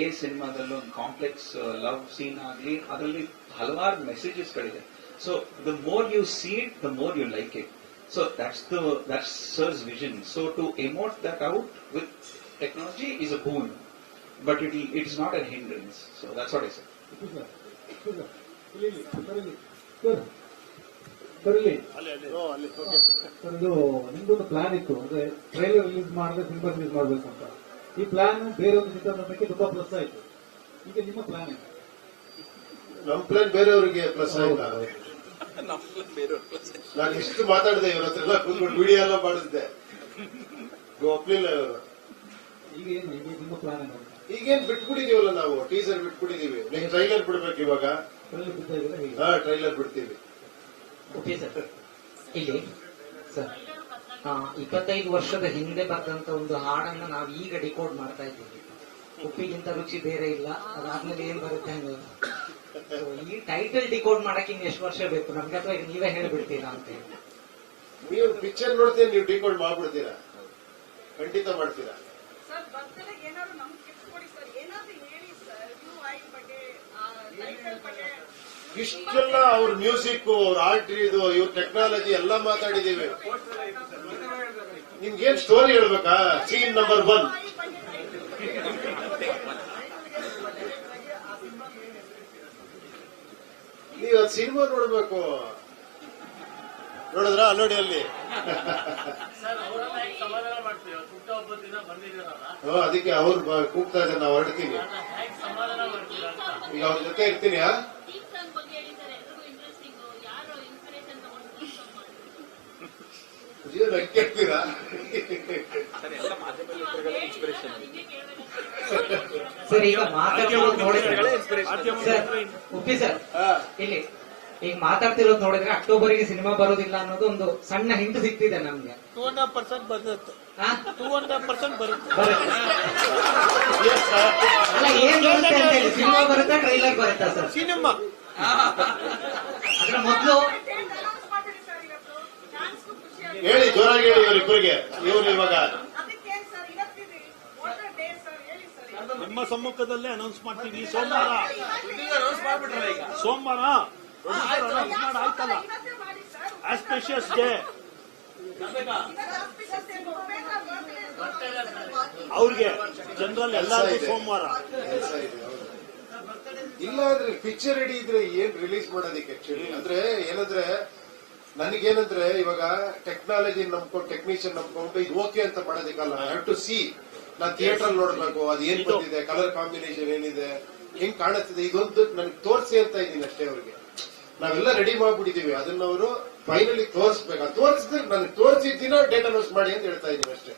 A ಸಿನಿಮಾದಲ್ಲಿ ಒಂದು complex love scene ಆಗಲಿ ಅದರಲ್ಲಿ ಹಲವಾರು ಮೆಸೇಜಸ್ಗಳಿದೆ. So the more you see it, the more you like it. So that's Sir's vision. So to emote that out with technology is a boon, but it is not a hindrance. So that's what I said. ಬರಲಿ sir, ಇದು ನಿಮ್ದೊಂದು plan ಇತ್ತು, ಅಂದ್ರೆ trailer release ಮಾಡಿದ್ರೆ cinema release ಮಾಡಬೇಕು ಅಂತ. ಈ plan ಬೇರೆ ಒಂದು ಚಿತ್ರತಂಡಕ್ಕೆ ತುಂಬಾ ಪ್ಲಸ್ ಆಯ್ತು. ಈಗ ನಿಮ್ಮ ಪ್ಲಾನ್ ಏನು? ನಮ್ ಪ್ಲಾನ್ ಬೇರೆಯವರಿಗೆ ಪ್ಲಸ್ ಆಯ್ತಾ? ನಾನು ಇಷ್ಟು ಮಾತಾಡಿದೆ ಇವ್ರ ಹತ್ರ ಎಲ್ಲ ಕೂತ್ಕೊಂಡು ವಿಡಿಯೋ ಎಲ್ಲ ಮಾಡಿದ್ದೆ, ಒಪ್ಲಿಲ್ಲ ಇವರು. ಈಗ ಏನು ನಿಮ್ಮ ಪ್ಲಾನ್ ಏನು? ಈಗೇನ್ ಬಿಟ್ಬಿಟ್ಟಿದೀವಲ್ಲ ನಾವು, ಟೀಸರ್ ಬಿಟ್ಬಿಟ್ಟಿದೀವಿ. ನೆಕ್ಸ್ಟ್ ಟ್ರೈಲರ್ ಬಿಡ್ಬೇಕು ಇವಾಗ. ಟ್ರೈಲರ್ ಬಿಡ್ತಾ ಇದ್ದೀರಾ ಹೇಗೆ? ಹಾ, ಟ್ರೈಲರ್ ಬಿಡ್ತೀವಿ. ಓಕೆ ಸರ್, ಇಲ್ಲಿ ಸರ್ 25 ವರ್ಷದ ಹಿಂದೆ ಬರೆದಂತ ಒಂದು ಹಾಡನ್ನ ನಾವು ಈಗ ಡಿಕೋಡ್ ಮಾಡ್ತಾ ಇದ್ದೀವಿ. ಉಪ್ಪಿಗಿಂತ ರುಚಿ ಬೇರೆ ಇಲ್ಲ, ಅದಾದ್ಮೇಲೆ ಏನ್ ಬರುತ್ತೆ ಹಂಗ. ಈ ಟೈಟಲ್ ಡಿಕೋಡ್ ಮಾಡಕ್ಕೆ ಇನ್ನು ಎಷ್ಟು ವರ್ಷ ಬೇಕು ನಮ್ಗೆ, ಅಥವಾ ಈಗ ನೀವೇ ಹೇಳ್ಬಿಡ್ತೀರಾ ಅಂತ ಹೇಳಿ? ನೀವು ಪಿಕ್ಚರ್ ನೋಡ್ತೀರಿ, ನೀವು ಡಿಕೋಡ್ ಮಾಡ್ಬಿಡ್ತೀರಾ? ಖಂಡಿತ ಮಾಡ್ತೀರಾ? ಸರ್ ಬರ್ತಡೆ ಏನಾದ್ರು ನಮ್ಗೆ ಟಿಪ್ಸ್ ಕೊಡಿ ಸರ್, ಏನಾದ್ರು ಹೇಳಿ ಸರ್, UI ಬಗ್ಗೆ, ಟೈಟಲ್ ಬಗ್ಗೆ. ಇಷ್ಟೆಲ್ಲ ಅವ್ರ ಮ್ಯೂಸಿಕ್, ಅವ್ರ ಆರ್ಟ್, ಇದು ಇವ್ರ ಟೆಕ್ನಾಲಜಿ ಎಲ್ಲ ಮಾತಾಡಿದೀವಿ. ನಿಮ್ಗೇನ್ ಸ್ಟೋರಿ ಹೇಳ್ಬೇಕಾ? Scene number 1. ನೀವು ಅದು ಸಿನಿಮಾ ನೋಡ್ಬೇಕು. ನೋಡಿದ್ರ ನೋಡಿ ಅಲ್ಲಿ ಸರ್ ಅವರೆಲ್ಲ ಹೇಗೆ ಸಮಾಧಾನ ಮಾಡ್ತೀವಿ? ಹುಟ್ಟುಹಬ್ಬದ ದಿನ ಬಂದಿದ್ದೀರಲ್ಲ, ಅದಕ್ಕೆ ಅವ್ರು ಕೂಗ್ತಾ ಇದ್ದಾರೆ, ನಾವು ಹೊರಡ್ತೀವಿ. ಹೇಗೆ ಸಮಾಧಾನ ಮಾಡ್ತೀರಾ ಅಂತ. ಈಗ ಅವ್ರ ಜೊತೆ ಇರ್ತೀನಿ. ದೀಪ್ ಸಾಂಗ್ ಬಗ್ಗೆ ಹೇಳಿದ್ದಾರೆ, ಎಲ್ರಿಗೂ ಇಂಟ್ರೆಸ್ಟಿಂಗ್. ಯಾರು ಇನ್ಸ್ಪಿರೇಷನ್ ತಗೊಂಡು ದೀಪ್ ಸಾಂಗ್ ಮಾಡಿ ಕೇಳ್ತೀರಾ? ಸರ್ ಈಗ ಮಾತಾಡ್ತಿರೋದು ನೋಡಿದ್ರೆ ಸರ್, ಉಪ್ಪಿ ಸರ್ ಇಲ್ಲಿ ಈಗ ಮಾತಾಡ್ತಿರೋದು ನೋಡಿದ್ರೆ ಅಕ್ಟೋಬರ್ಗೆ ಸಿನಿಮಾ ಬರೋದಿಲ್ಲ ಅನ್ನೋದು ಒಂದು ಸಣ್ಣ ಹಿಂಟ್ ಸಿಗ್ತಿದೆ ನಮ್ಗೆ. 2.5% ಬರುತ್ತೆ. 2.5% ಬರುತ್ತೆ. ಅಲ್ಲ, ಏನ್ ಬರುತ್ತೆ ಅಂತ ಹೇಳಿ, ಸಿನಿಮಾ ಬರುತ್ತಾ ಟ್ರೈಲರ್ ಬರುತ್ತಾ ಸರ್? ಸಿನಿಮಾ ಅದ್ರ ಮೊದಲು ಹೇಳಿ, ಜೋರಾಗಿ ಹೇಳಿ ಇವರಿಬ್ಬರಿಗೆ. ಇವ್ರು ಇವಾಗ ನಿಮ್ಮ ಸಮ್ಮುಖದಲ್ಲೇ ಅನೌನ್ಸ್ ಮಾಡ್ತೀವಿ ಸೋಮವಾರ. ಅನೌನ್ಸ್ ಮಾಡಿ ಆಯ್ತಲ್ಲ. ಆಸ್ಪೆಷಿಯಸ್ ಡೇ ಅವ್ರಿಗೆ ಜನರಲ್ ಎಲ್ಲರಿಗೂ ಸೋಮವಾರ. ಇಲ್ಲ ಅಂದ್ರೆ ಪಿಕ್ಚರ್ ರೆಡಿ ಇದ್ರೆ ಏನ್ ರಿಲೀಸ್ ಮಾಡೋದಕ್ಕೆ ಆಕ್ಚುಲಿ ಅಂದ್ರೆ ಏನಂದ್ರೆ ನನಗೇನಂದ್ರೆ ಇವಾಗ ಟೆಕ್ನಾಲಜಿ ನಂಬ್ಕೊಂಡು, ಟೆಕ್ನಿಷಿಯನ್ ನಂಬ್ಕೊಂಡು ಇದು ಓಕೆ ಅಂತ ಮಾಡೋದಕ್ಕಲ್ಲ. I have to see. ನಾನು ಥಿಯೇಟರ್ ನೋಡ್ಬೇಕು, ಅದು ಏನ್ ಬಂದಿದೆ, ಕಲರ್ ಕಾಂಬಿನೇಷನ್ ಏನಿದೆ, ಹೆಂಗ್ ಕಾಣುತ್ತಿದೆ, ಇದೊಂದು ನನಗೆ ತೋರಿಸಿ ಅಂತ ಇದ್ದೀನಿ ಅಷ್ಟೇ. ಅವ್ರಿಗೆ ನಾವೆಲ್ಲ ರೆಡಿ ಮಾಡ್ಬಿಟ್ಟಿದೀವಿ, ಅದನ್ನ ಅವರು ಫೈನಲಿ ತೋರಿಸ್ಬೇಕು. ಅದು ತೋರಿಸಿದ್ರೆ ನನಗೆ ತೋರಿಸಿದ ದಿನ ಡೇಟ್ ಅನೌನ್ಸ್ ಮಾಡಿ ಅಂತ ಹೇಳ್ತಾ ಇದ್ದೀನಿ ಅಷ್ಟೇ.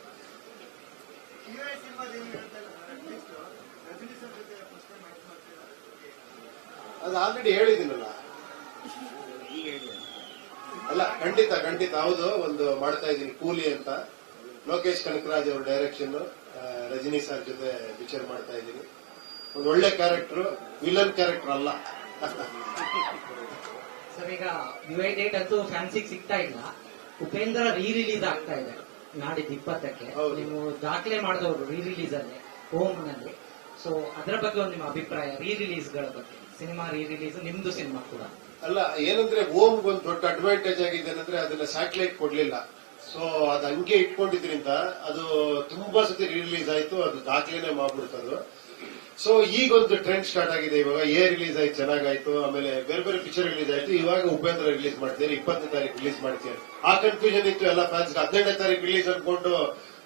ಅದು ಆಲ್ರೆಡಿ ಹೇಳಿದ್ದೀನಲ್ಲ. ಅಲ್ಲ, ಖಂಡಿತ ಖಂಡಿತ ಹೌದು. ಒಂದು ಮಾಡ್ತಾ ಇದ್ದೀನಿ ಕೂಲಿ ಅಂತ, ಲೋಕೇಶ್ ಕನಕರಾಜ್ ಅವ್ರ ಡೈರೆಕ್ಷನ್, ರಜನಿ ಸರ್ ಜೊತೆ ಪಿಕ್ಚರ್ ಮಾಡ್ತಾ ಇದ್ದೀನಿ. ಒಂದು ಒಳ್ಳೆ ಕ್ಯಾರೆಕ್ಟರ್, ವಿಲನ್ ಕ್ಯಾರೆಕ್ಟರ್ ಅಲ್ಲ. ಸರ್ ಈಗ ಯುಐ ಡೇಟ್ ಅಂತೂ ಫ್ಯಾನ್ಸಿಗೆ ಸಿಗ್ತಾ ಇಲ್ಲ. ಉಪೇಂದ್ರ ರೀ ರಿಲೀಸ್ ಆಗ್ತಾ ಇದೆ ನಾಡಿದ್ದು 20ಕ್ಕೆ. ನೀವು ದಾಖಲೆ ಮಾಡಿದವರು ರೀ ರಿಲೀಸ್ ಅಲ್ಲಿ ಹೋಮ್ ನಲ್ಲಿ. ಸೊ ಅದರ ಬಗ್ಗೆ ಒಂದು ನಿಮ್ಮ ಅಭಿಪ್ರಾಯ, ರೀ ರಿಲೀಸ್ ಗಳ ಬಗ್ಗೆ? ಸಿನಿಮಾ ರೀ ರಿಲೀಸ್, ನಿಮ್ದು ಸಿನಿಮಾ ಕೂಡ ಅಲ್ಲ. ಏನಂದ್ರೆ ಓಮ್ ಒಂದು ದೊಡ್ಡ ಅಡ್ವಾಂಟೇಜ್ ಆಗಿದೆ ಏನಂದ್ರೆ ಅದನ್ನ ಸ್ಯಾಟಲೈಟ್ ಕೊಡ್ಲಿಲ್ಲ. ಸೊ ಅದು ಹಂಗೆ ಇಟ್ಕೊಂಡಿದ್ರಿಂದ ಅದು ತುಂಬಾ ಸತಿ ರಿಲೀಸ್ ಆಯ್ತು, ಅದು ದಾಖಲೆನೆ ಮಾಡ್ಬಿಡ್ತದು. ಸೊ ಈಗೊಂದು ಟ್ರೆಂಡ್ ಸ್ಟಾರ್ಟ್ ಆಗಿದೆ. ಇವಾಗ ರಿಲೀಸ್ ಆಯ್ತು, ಚೆನ್ನಾಗಾಯ್ತು. ಆಮೇಲೆ ಬೇರೆ ಬೇರೆ ಪಿಕ್ಚರ್ ರಿಲೀಸ್ ಆಯ್ತು. ಇವಾಗ ಉಪೇಂದ್ರ ರಿಲೀಸ್ ಮಾಡ್ತೀರಿ, 20ನೇ ತಾರೀಕು ರಿಲೀಸ್ ಮಾಡ್ತೀರಿ. ಆ ಕನ್ಫ್ಯೂಷನ್ ಇತ್ತು ಎಲ್ಲ ಫ್ಯಾನ್ಸ್. 15ನೇ ತಾರೀಕು ರಿಲೀಸ್ ಅನ್ಕೊಂಡು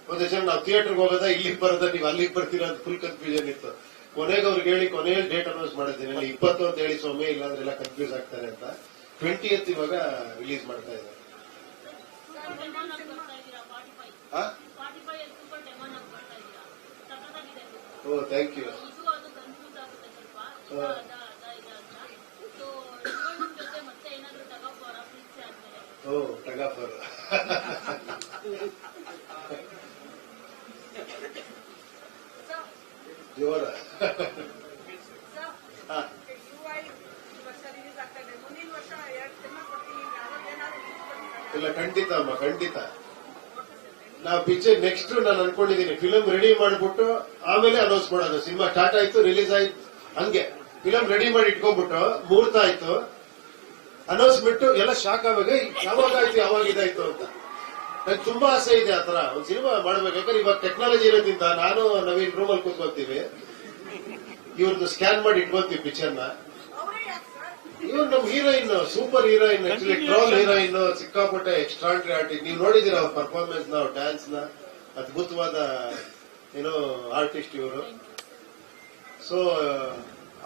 ಒಂದಷ್ಟು ಜನ ನಾವು ಥಿಯೇಟರ್ಗೆ ಹೋಗೋದಾ, ಇಲ್ಲಿಗೆ ಬರೋದಾ, ನೀವು ಅಲ್ಲಿಗೆ ಬರ್ತೀರಾ ಅಂತ ಫುಲ್ ಕನ್ಫ್ಯೂಷನ್ ಇತ್ತು. ಕೊನೆಗೆ ಅವ್ರಿಗೆ ಹೇಳಿ ಕೊನೆಯ ಡೇಟ್ ಅನೌನ್ಸ್ ಮಾಡಿದ್ದೀನಿ, 20 ಅಂತ ಹೇಳಿ ಸೊಮ್ಮೆ, ಇಲ್ಲಾಂದ್ರೆ ಎಲ್ಲ ಕನ್ಫ್ಯೂಸ್ ಆಗ್ತಾರೆ ಅಂತ. 20th ಇವಾಗ ರಿಲೀಸ್ ಮಾಡ್ತಾ ಇದ್ದಾರೆ. ಓ, ಥ್ಯಾಂಕ್ ಯು. ಓ, ಟಗಾಫರ್ ಜೋರ. UI ವರ್ಷ ರಿಲೀಸ್ ಆಗ್ತಾ ಇದೆ. ಮುಂದಿನ ವರ್ಷ 2 ಸಿನಿಮಾ ಕೊಡ್ತೀನಿ. ಇಲ್ಲ ಖಂಡಿತ ಅಮ್ಮ, ಖಂಡಿತ. ನಾವು ಪಿಕ್ಚರ್ ನೆಕ್ಸ್ಟ್ ನಾನು ಅನ್ಕೊಂಡಿದ್ದೀನಿ, ಫಿಲಂ ರೆಡಿ ಮಾಡ್ಬಿಟ್ಟು ಆಮೇಲೆ ಅನೌನ್ಸ್ ಮಾಡೋದು. ಸಿನಿಮಾ ಸ್ಟಾರ್ಟ್ ಆಯ್ತು, ರಿಲೀಸ್ ಆಯ್ತು, ಹಂಗೆ ಫಿಲಂ ರೆಡಿ ಮಾಡಿ ಇಟ್ಕೊಂಡ್ಬಿಟ್ಟು ಮುಹೂರ್ತ ಆಯ್ತು, ಅನೌನ್ಸ್ಮೆಂಟ್ ಎಲ್ಲ ಶಾಕ್ ಆವಾಗ ಯಾವಾಗ ಆಯ್ತು ಯಾವಾಗ ಇದಾಯ್ತು ಅಂತ. ನಂಗೆ ತುಂಬಾ ಆಸೆ ಇದೆ ಆತರ ಒಂದು ಸಿನಿಮಾ ಮಾಡ್ಬೇಕು. ಯಾಕಂದ್ರೆ ಇವಾಗ ಟೆಕ್ನಾಲಜಿ ಇರೋದ್ರಿಂದ ನಾನು ನವೀನ್ ರೂಮಲ್ಲಿ ಕೂತ್ಕೊತೀವಿ, ಇವ್ರದ್ದು ಸ್ಕ್ಯಾನ್ ಮಾಡಿ ಇಟ್ಕೊತೀವಿ ಪಿಕ್ಚರ್ನ. ಇವ್ರು ನಮ್ heroine, super heroine, actually troll heroine, ಸಿಕ್ಕಾಪಟ್ಟೆ ಎಕ್ಸ್ಟ್ರಾಂಡ್ರಿ ಆರ್ಟಿಸ್ಟ್. ನೀವು ನೋಡಿದಿರ ಅವ್ರ ಪರ್ಫಾರ್ಮೆನ್ಸ್ ನ, ಡ್ಯಾನ್ಸ್ ನ, ಅದ್ಭುತವಾದ ಏನೋ ಆರ್ಟಿಸ್ಟ್ ಇವರು. ಸೊ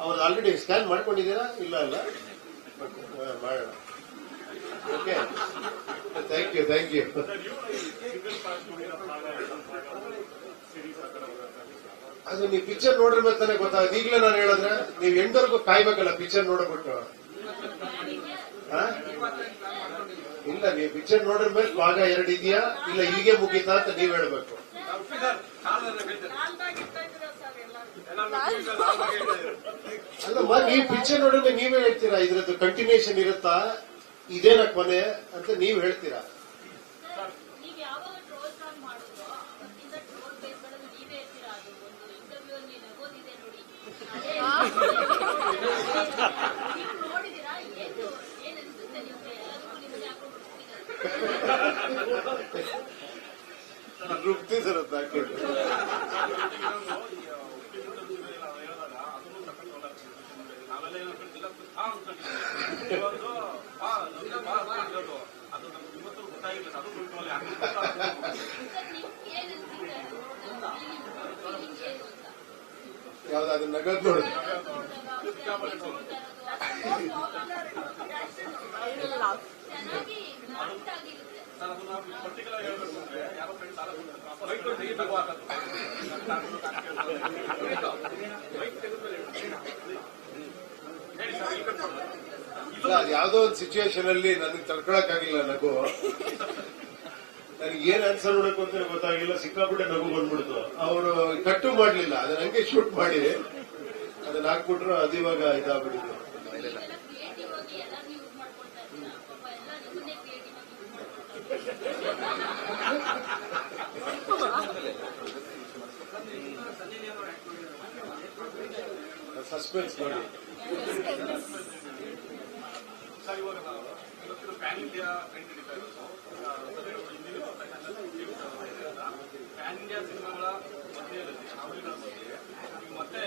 ಅವ್ರು ಆಲ್ರೆಡಿ ಸ್ಕ್ಯಾನ್ ಮಾಡ್ಕೊಂಡಿದ್ದೀರಾ? ಇಲ್ಲ ಅಲ್ಲ, ಮಾಡೋಣ. Okay, thank you, thank you. ಅದು ನೀವು ಪಿಕ್ಚರ್ ನೋಡಿರ್ಬೇಕು ತಾನೆ ಗೊತ್ತಾಗುತ್ತೆ. ಈಗಲೇ ನಾನು ಹೇಳಿದ್ರೆ ನೀವು ಎಂಟವರೆಗೂ ಕಾಯ್ಬೇಕಲ್ಲ ಪಿಕ್ಚರ್ ನೋಡಬಿಟ್ಟು. ಇಲ್ಲ, ನೀವು ಪಿಕ್ಚರ್ ನೋಡಿರ್ಬೇಕು. ಭಾಗ 2 ಇದೆಯಾ ಇಲ್ಲ ಹೀಗೆ ಮುಗೀತಾ ಅಂತ ನೀವ್ ಹೇಳ್ಬೇಕು. ಅಲ್ಲಮ್ಮ, ನೀವು ಪಿಕ್ಚರ್ ನೋಡಿದ್ರೆ ನೀವೇ ಹೇಳ್ತೀರಾ ಇದ್ರದ್ದು ಕಂಟಿನ್ಯೂಷನ್ ಇರುತ್ತಾ, ಇದೇನ ಕೊನೆ ಅಂತ ನೀವ್ ಹೇಳ್ತೀರಾ. ನೀವು ಯಾವಾಗ ಟ್ರೋಲ್ ಸ್ಟಾರ್ಟ್ ಮಾಡಿದ್ರೋ ಅವತ್ತಿಂದ ಟ್ರೋಲ್ ಬೇಸ್ಗಳಲ್ಲಿ ನೀವೇ ಇರ್ತೀರಾ. ಅದು ಒಂದು ಇಂಟರ್ವ್ಯೂ ಅಲ್ಲಿ ನಗೋದಿದೆ ನೋಡಿ, ನೀವು ನೋಡಿದೀರಾ? ಏನ್ ಅನ್ಸುತ್ತೆ ನಿಮ್ಗೆ? ಎಲ್ಲರಿಗೂ ನಿಮ್ಗೆ ಹಾಕೊಂಡು ರುಬ್ತಿದಿರುತ್ತೆ ಹಾಕೊಂಡು. ಯಾವ್ದಾದ್ರು ನಗದ್ ನೋಡಿ. ಚೆನ್ನಾಗಿ ನಾಟ್ ಆಗಿರುತ್ತೆ. ಇಲ್ಲ, ಅದು ಯಾವ್ದೋ ಒಂದು ಸಿಚುವೇಶನ್ ಅಲ್ಲಿ ನನಗೆ ತಡ್ಕೊಳಕ್ಕಾಗಿಲ್ಲ ನಗು. ನನಗೆ ಏನ್ ಆನ್ಸರ್ ನೋಡಬೇಕು ಅಂತ ಗೊತ್ತಾಗಿಲ್ಲ, ಸಿಕ್ಕಾಪಟ್ಟೆ ನಗು ಬಂದ್ಬಿಡ್ತು. ಅವರು ಕಟ್ಟು ಮಾಡ್ಲಿಲ್ಲ, ಅದನ್ನ ಹಂಗೆ ಶೂಟ್ ಮಾಡಿ ಅದನ್ನ ಹಾಕ್ಬಿಟ್ರು. ಅದು ಇವಾಗ ಇದಾಗ್ಬಿಟ್ಟಿತ್ತು. ಕ್ರಿಯೇಟಿವ್ ಆಗಿ ಎಲ್ಲಾನು ಯೂಸ್ ಮಾಡ್ಕೊಳ್ತಾ ಇದ್ದೀರಾ. ಪಾಪ ಎಲ್ಲ ನಿಮ್ಮನ್ನೇ ಕ್ರಿಯೇಟಿವ್ ಆಗಿ ಯೂಸ್ ಮಾಡ್ಕೊಳ್ತಾ ಸಸ್ಪೆನ್ಸ್ ನೋಡಿ. ಸರ್, ಇವಾಗ ಇವತ್ತು ಪ್ಯಾನ್ ಇಂಡಿಯಾ ಟ್ರೆಂಡ್ ನಡೀತಾ ಇರೋದು. ಪ್ಯಾನ್ ಇಂಡಿಯಾ ಸಿನಿಮಾಗಳ ಮಧ್ಯದಲ್ಲಿ ನಾವುಗಳ ಮಧ್ಯೆ ನೀವು ಮತ್ತೆ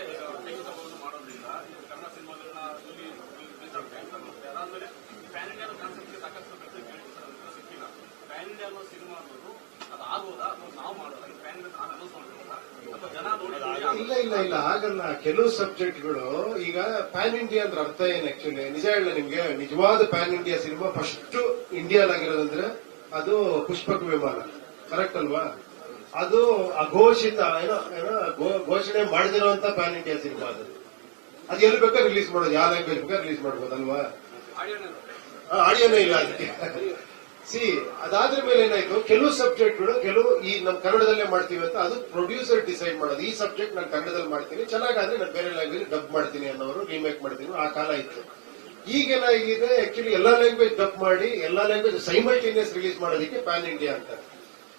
ಸಂಗೀತವನ್ನು ಮಾಡೋದ್ರಿಂದ ಕನ್ನಡ ಸಿನಿಮಾಗಳನ್ನ ಇಲ್ಲಿ ರಿಲೀಸ್ ಆಗ್ತಾ ಇರುತ್ತೆ. ಅದಾದ್ಮೇಲೆ ಪ್ಯಾನ್ ಇಂಡಿಯಾ ಕಾನ್ಸೆಪ್ಟ್ಗೆ ಸಾಕಷ್ಟು ಸಿಕ್ಕಿಲ್ಲ. ಪ್ಯಾನ್ ಇಂಡಿಯಾ ಅನ್ನೋ ಸಿನಿಮಾ ಅನ್ನೋದು ಅದು ಆಗೋದಾ ಅಥವಾ ನಾವು ಮಾಡೋದಾ? ಪ್ಯಾನ್ ಇಂಡಿಯಾ ನಾನು ಅನೌನ್ಸ್ ಮಾಡ್ಬೋದಾ ಅಥವಾ ಜನ ನೋಡಿ? ಇಲ್ಲ ಇಲ್ಲ ಇಲ್ಲ, ಆಗಲ್ಲ. ಕೆಲವು ಸಬ್ಜೆಕ್ಟ್ಗಳು ಈಗ ಪ್ಯಾನ್ ಇಂಡಿಯಾ ಅಂದ್ರೆ ಅರ್ಥ ಏನ್ ಆಕ್ಚುಲಿ ನಿಜ ಹೇಳ ನಿಮ್ಗೆ. ನಿಜವಾದ ಪ್ಯಾನ್ ಇಂಡಿಯಾ ಸಿನಿಮಾ ಫಸ್ಟ್ ಇಂಡಿಯಾಲಾಗಿರೋದಂದ್ರೆ ಅದು ಪುಷ್ಪಕ ವಿಮಾನ, ಕರೆಕ್ಟ್ ಅಲ್ವಾ? ಅದು ಅಘೋಷಿತ ಏನೋ ಘೋಷಣೆ ಮಾಡದಿರುವಂತ ಪ್ಯಾನ್ ಇಂಡಿಯಾ ಸಿನಿಮಾ. ಅದು ಎಲ್ಲಿ ಬೇಕಾದ್ರೆ ರಿಲೀಸ್ ಮಾಡೋದು, ಯಾವ ಲ್ಯಾಂಗ್ವೇಜ್ ಬೇಕಾದ್ರೆ ರಿಲೀಸ್ ಮಾಡ್ಬೋದಲ್ವಾ? ಆಡಿಯೋನೇ ಇಲ್ಲ ಅದಕ್ಕೆ. ಅದಾದ್ರ ಮೇಲೆ ಏನಾಯ್ತು, ಕೆಲವು ಸಬ್ಜೆಕ್ಟ್ಗಳು ಈ ನಮ್ ಕನ್ನಡದಲ್ಲೇ ಮಾಡ್ತೀವಿ ಅಂತ ಅದು ಪ್ರೊಡ್ಯೂಸರ್ ಡಿಸೈಡ್ ಮಾಡೋದು. ಈ ಸಬ್ಜೆಕ್ಟ್ ನಾನು ಕನ್ನಡದಲ್ಲಿ ಮಾಡ್ತೀನಿ, ಚೆನ್ನಾಗಾದ್ರೆ ನಾನು ಬೇರೆ ಲ್ಯಾಂಗ್ವೇಜ್ ಡಬ್ ಮಾಡ್ತೀನಿ ಅನ್ನೋರು, ರೀಮೇಕ್ ಮಾಡ್ತೀನಿ. ಆ ಕಾಲ ಇತ್ತು. ಈಗೇನಾಗಿದೆ, ಆಕ್ಚುಲಿ ಎಲ್ಲಾ ಲ್ಯಾಂಗ್ವೇಜ್ ಡಬ್ ಮಾಡಿ ಎಲ್ಲಾ ಲ್ಯಾಂಗ್ವೇಜ್ ಸೈಮಲ್ಟೇನಿಯಸ್ ರಿಲೀಸ್ ಮಾಡೋದಕ್ಕೆ ಪ್ಯಾನ್ ಇಂಡಿಯಾ ಅಂತಾರೆ.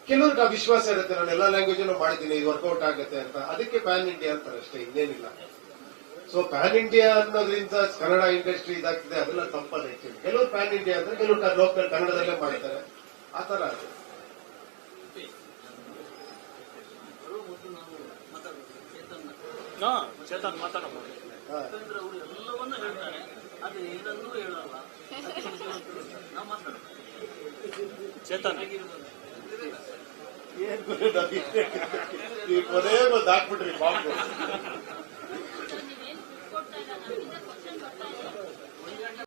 ಕೆಲವ್ರಿಗೆ ಆ ವಿಶ್ವಾಸ ಇರುತ್ತೆ, ನಾನು ಎಲ್ಲಾ ಲ್ಯಾಂಗ್ವೇಜ್ ಮಾಡ್ತೀನಿ, ಇದು ವರ್ಕೌಟ್ ಆಗುತ್ತೆ ಅಂತ, ಅದಕ್ಕೆ ಪ್ಯಾನ್ ಇಂಡಿಯಾ ಅಂತಾರೆ ಅಷ್ಟೇ, ಇನ್ನೇನಿಲ್ಲ. ಸೊ ಪ್ಯಾನ್ ಇಂಡಿಯಾ ಅನ್ನೋದ್ರಿಂದ ಕನ್ನಡ ಇಂಡಸ್ಟ್ರಿ ಇದಾಗ್ತಿದೆ, ಅದೆಲ್ಲ ತಪ್ಪದ. ಆಕ್ಚುಲಿ ಕೆಲವರು ಪ್ಯಾನ್ ಇಂಡಿಯಾ ಅಂದ್ರೆ ಕೆಲವರು ಲೋಕಲ್ ಕನ್ನಡದಲ್ಲೇ ಮಾಡ್ತಾರೆ, ಆತರ ಅದು. ಚೇತನ್ ಮಾತಾಡಮ್ಮ. ಅವರು ಎಲ್ಲವನ್ನೂ ಹೇಳ್ತಾರೆ, ಅದು ಏನನ್ನೂ ಹೇಳಲ್ಲ. ನಾವು ಮಾತಾಡ ಚೇತನ್ ಏನ್ ಕೊನೆ ಬಂದು ಹಾಕ್ಬಿಟ್ರಿ ಬಾಂಬು.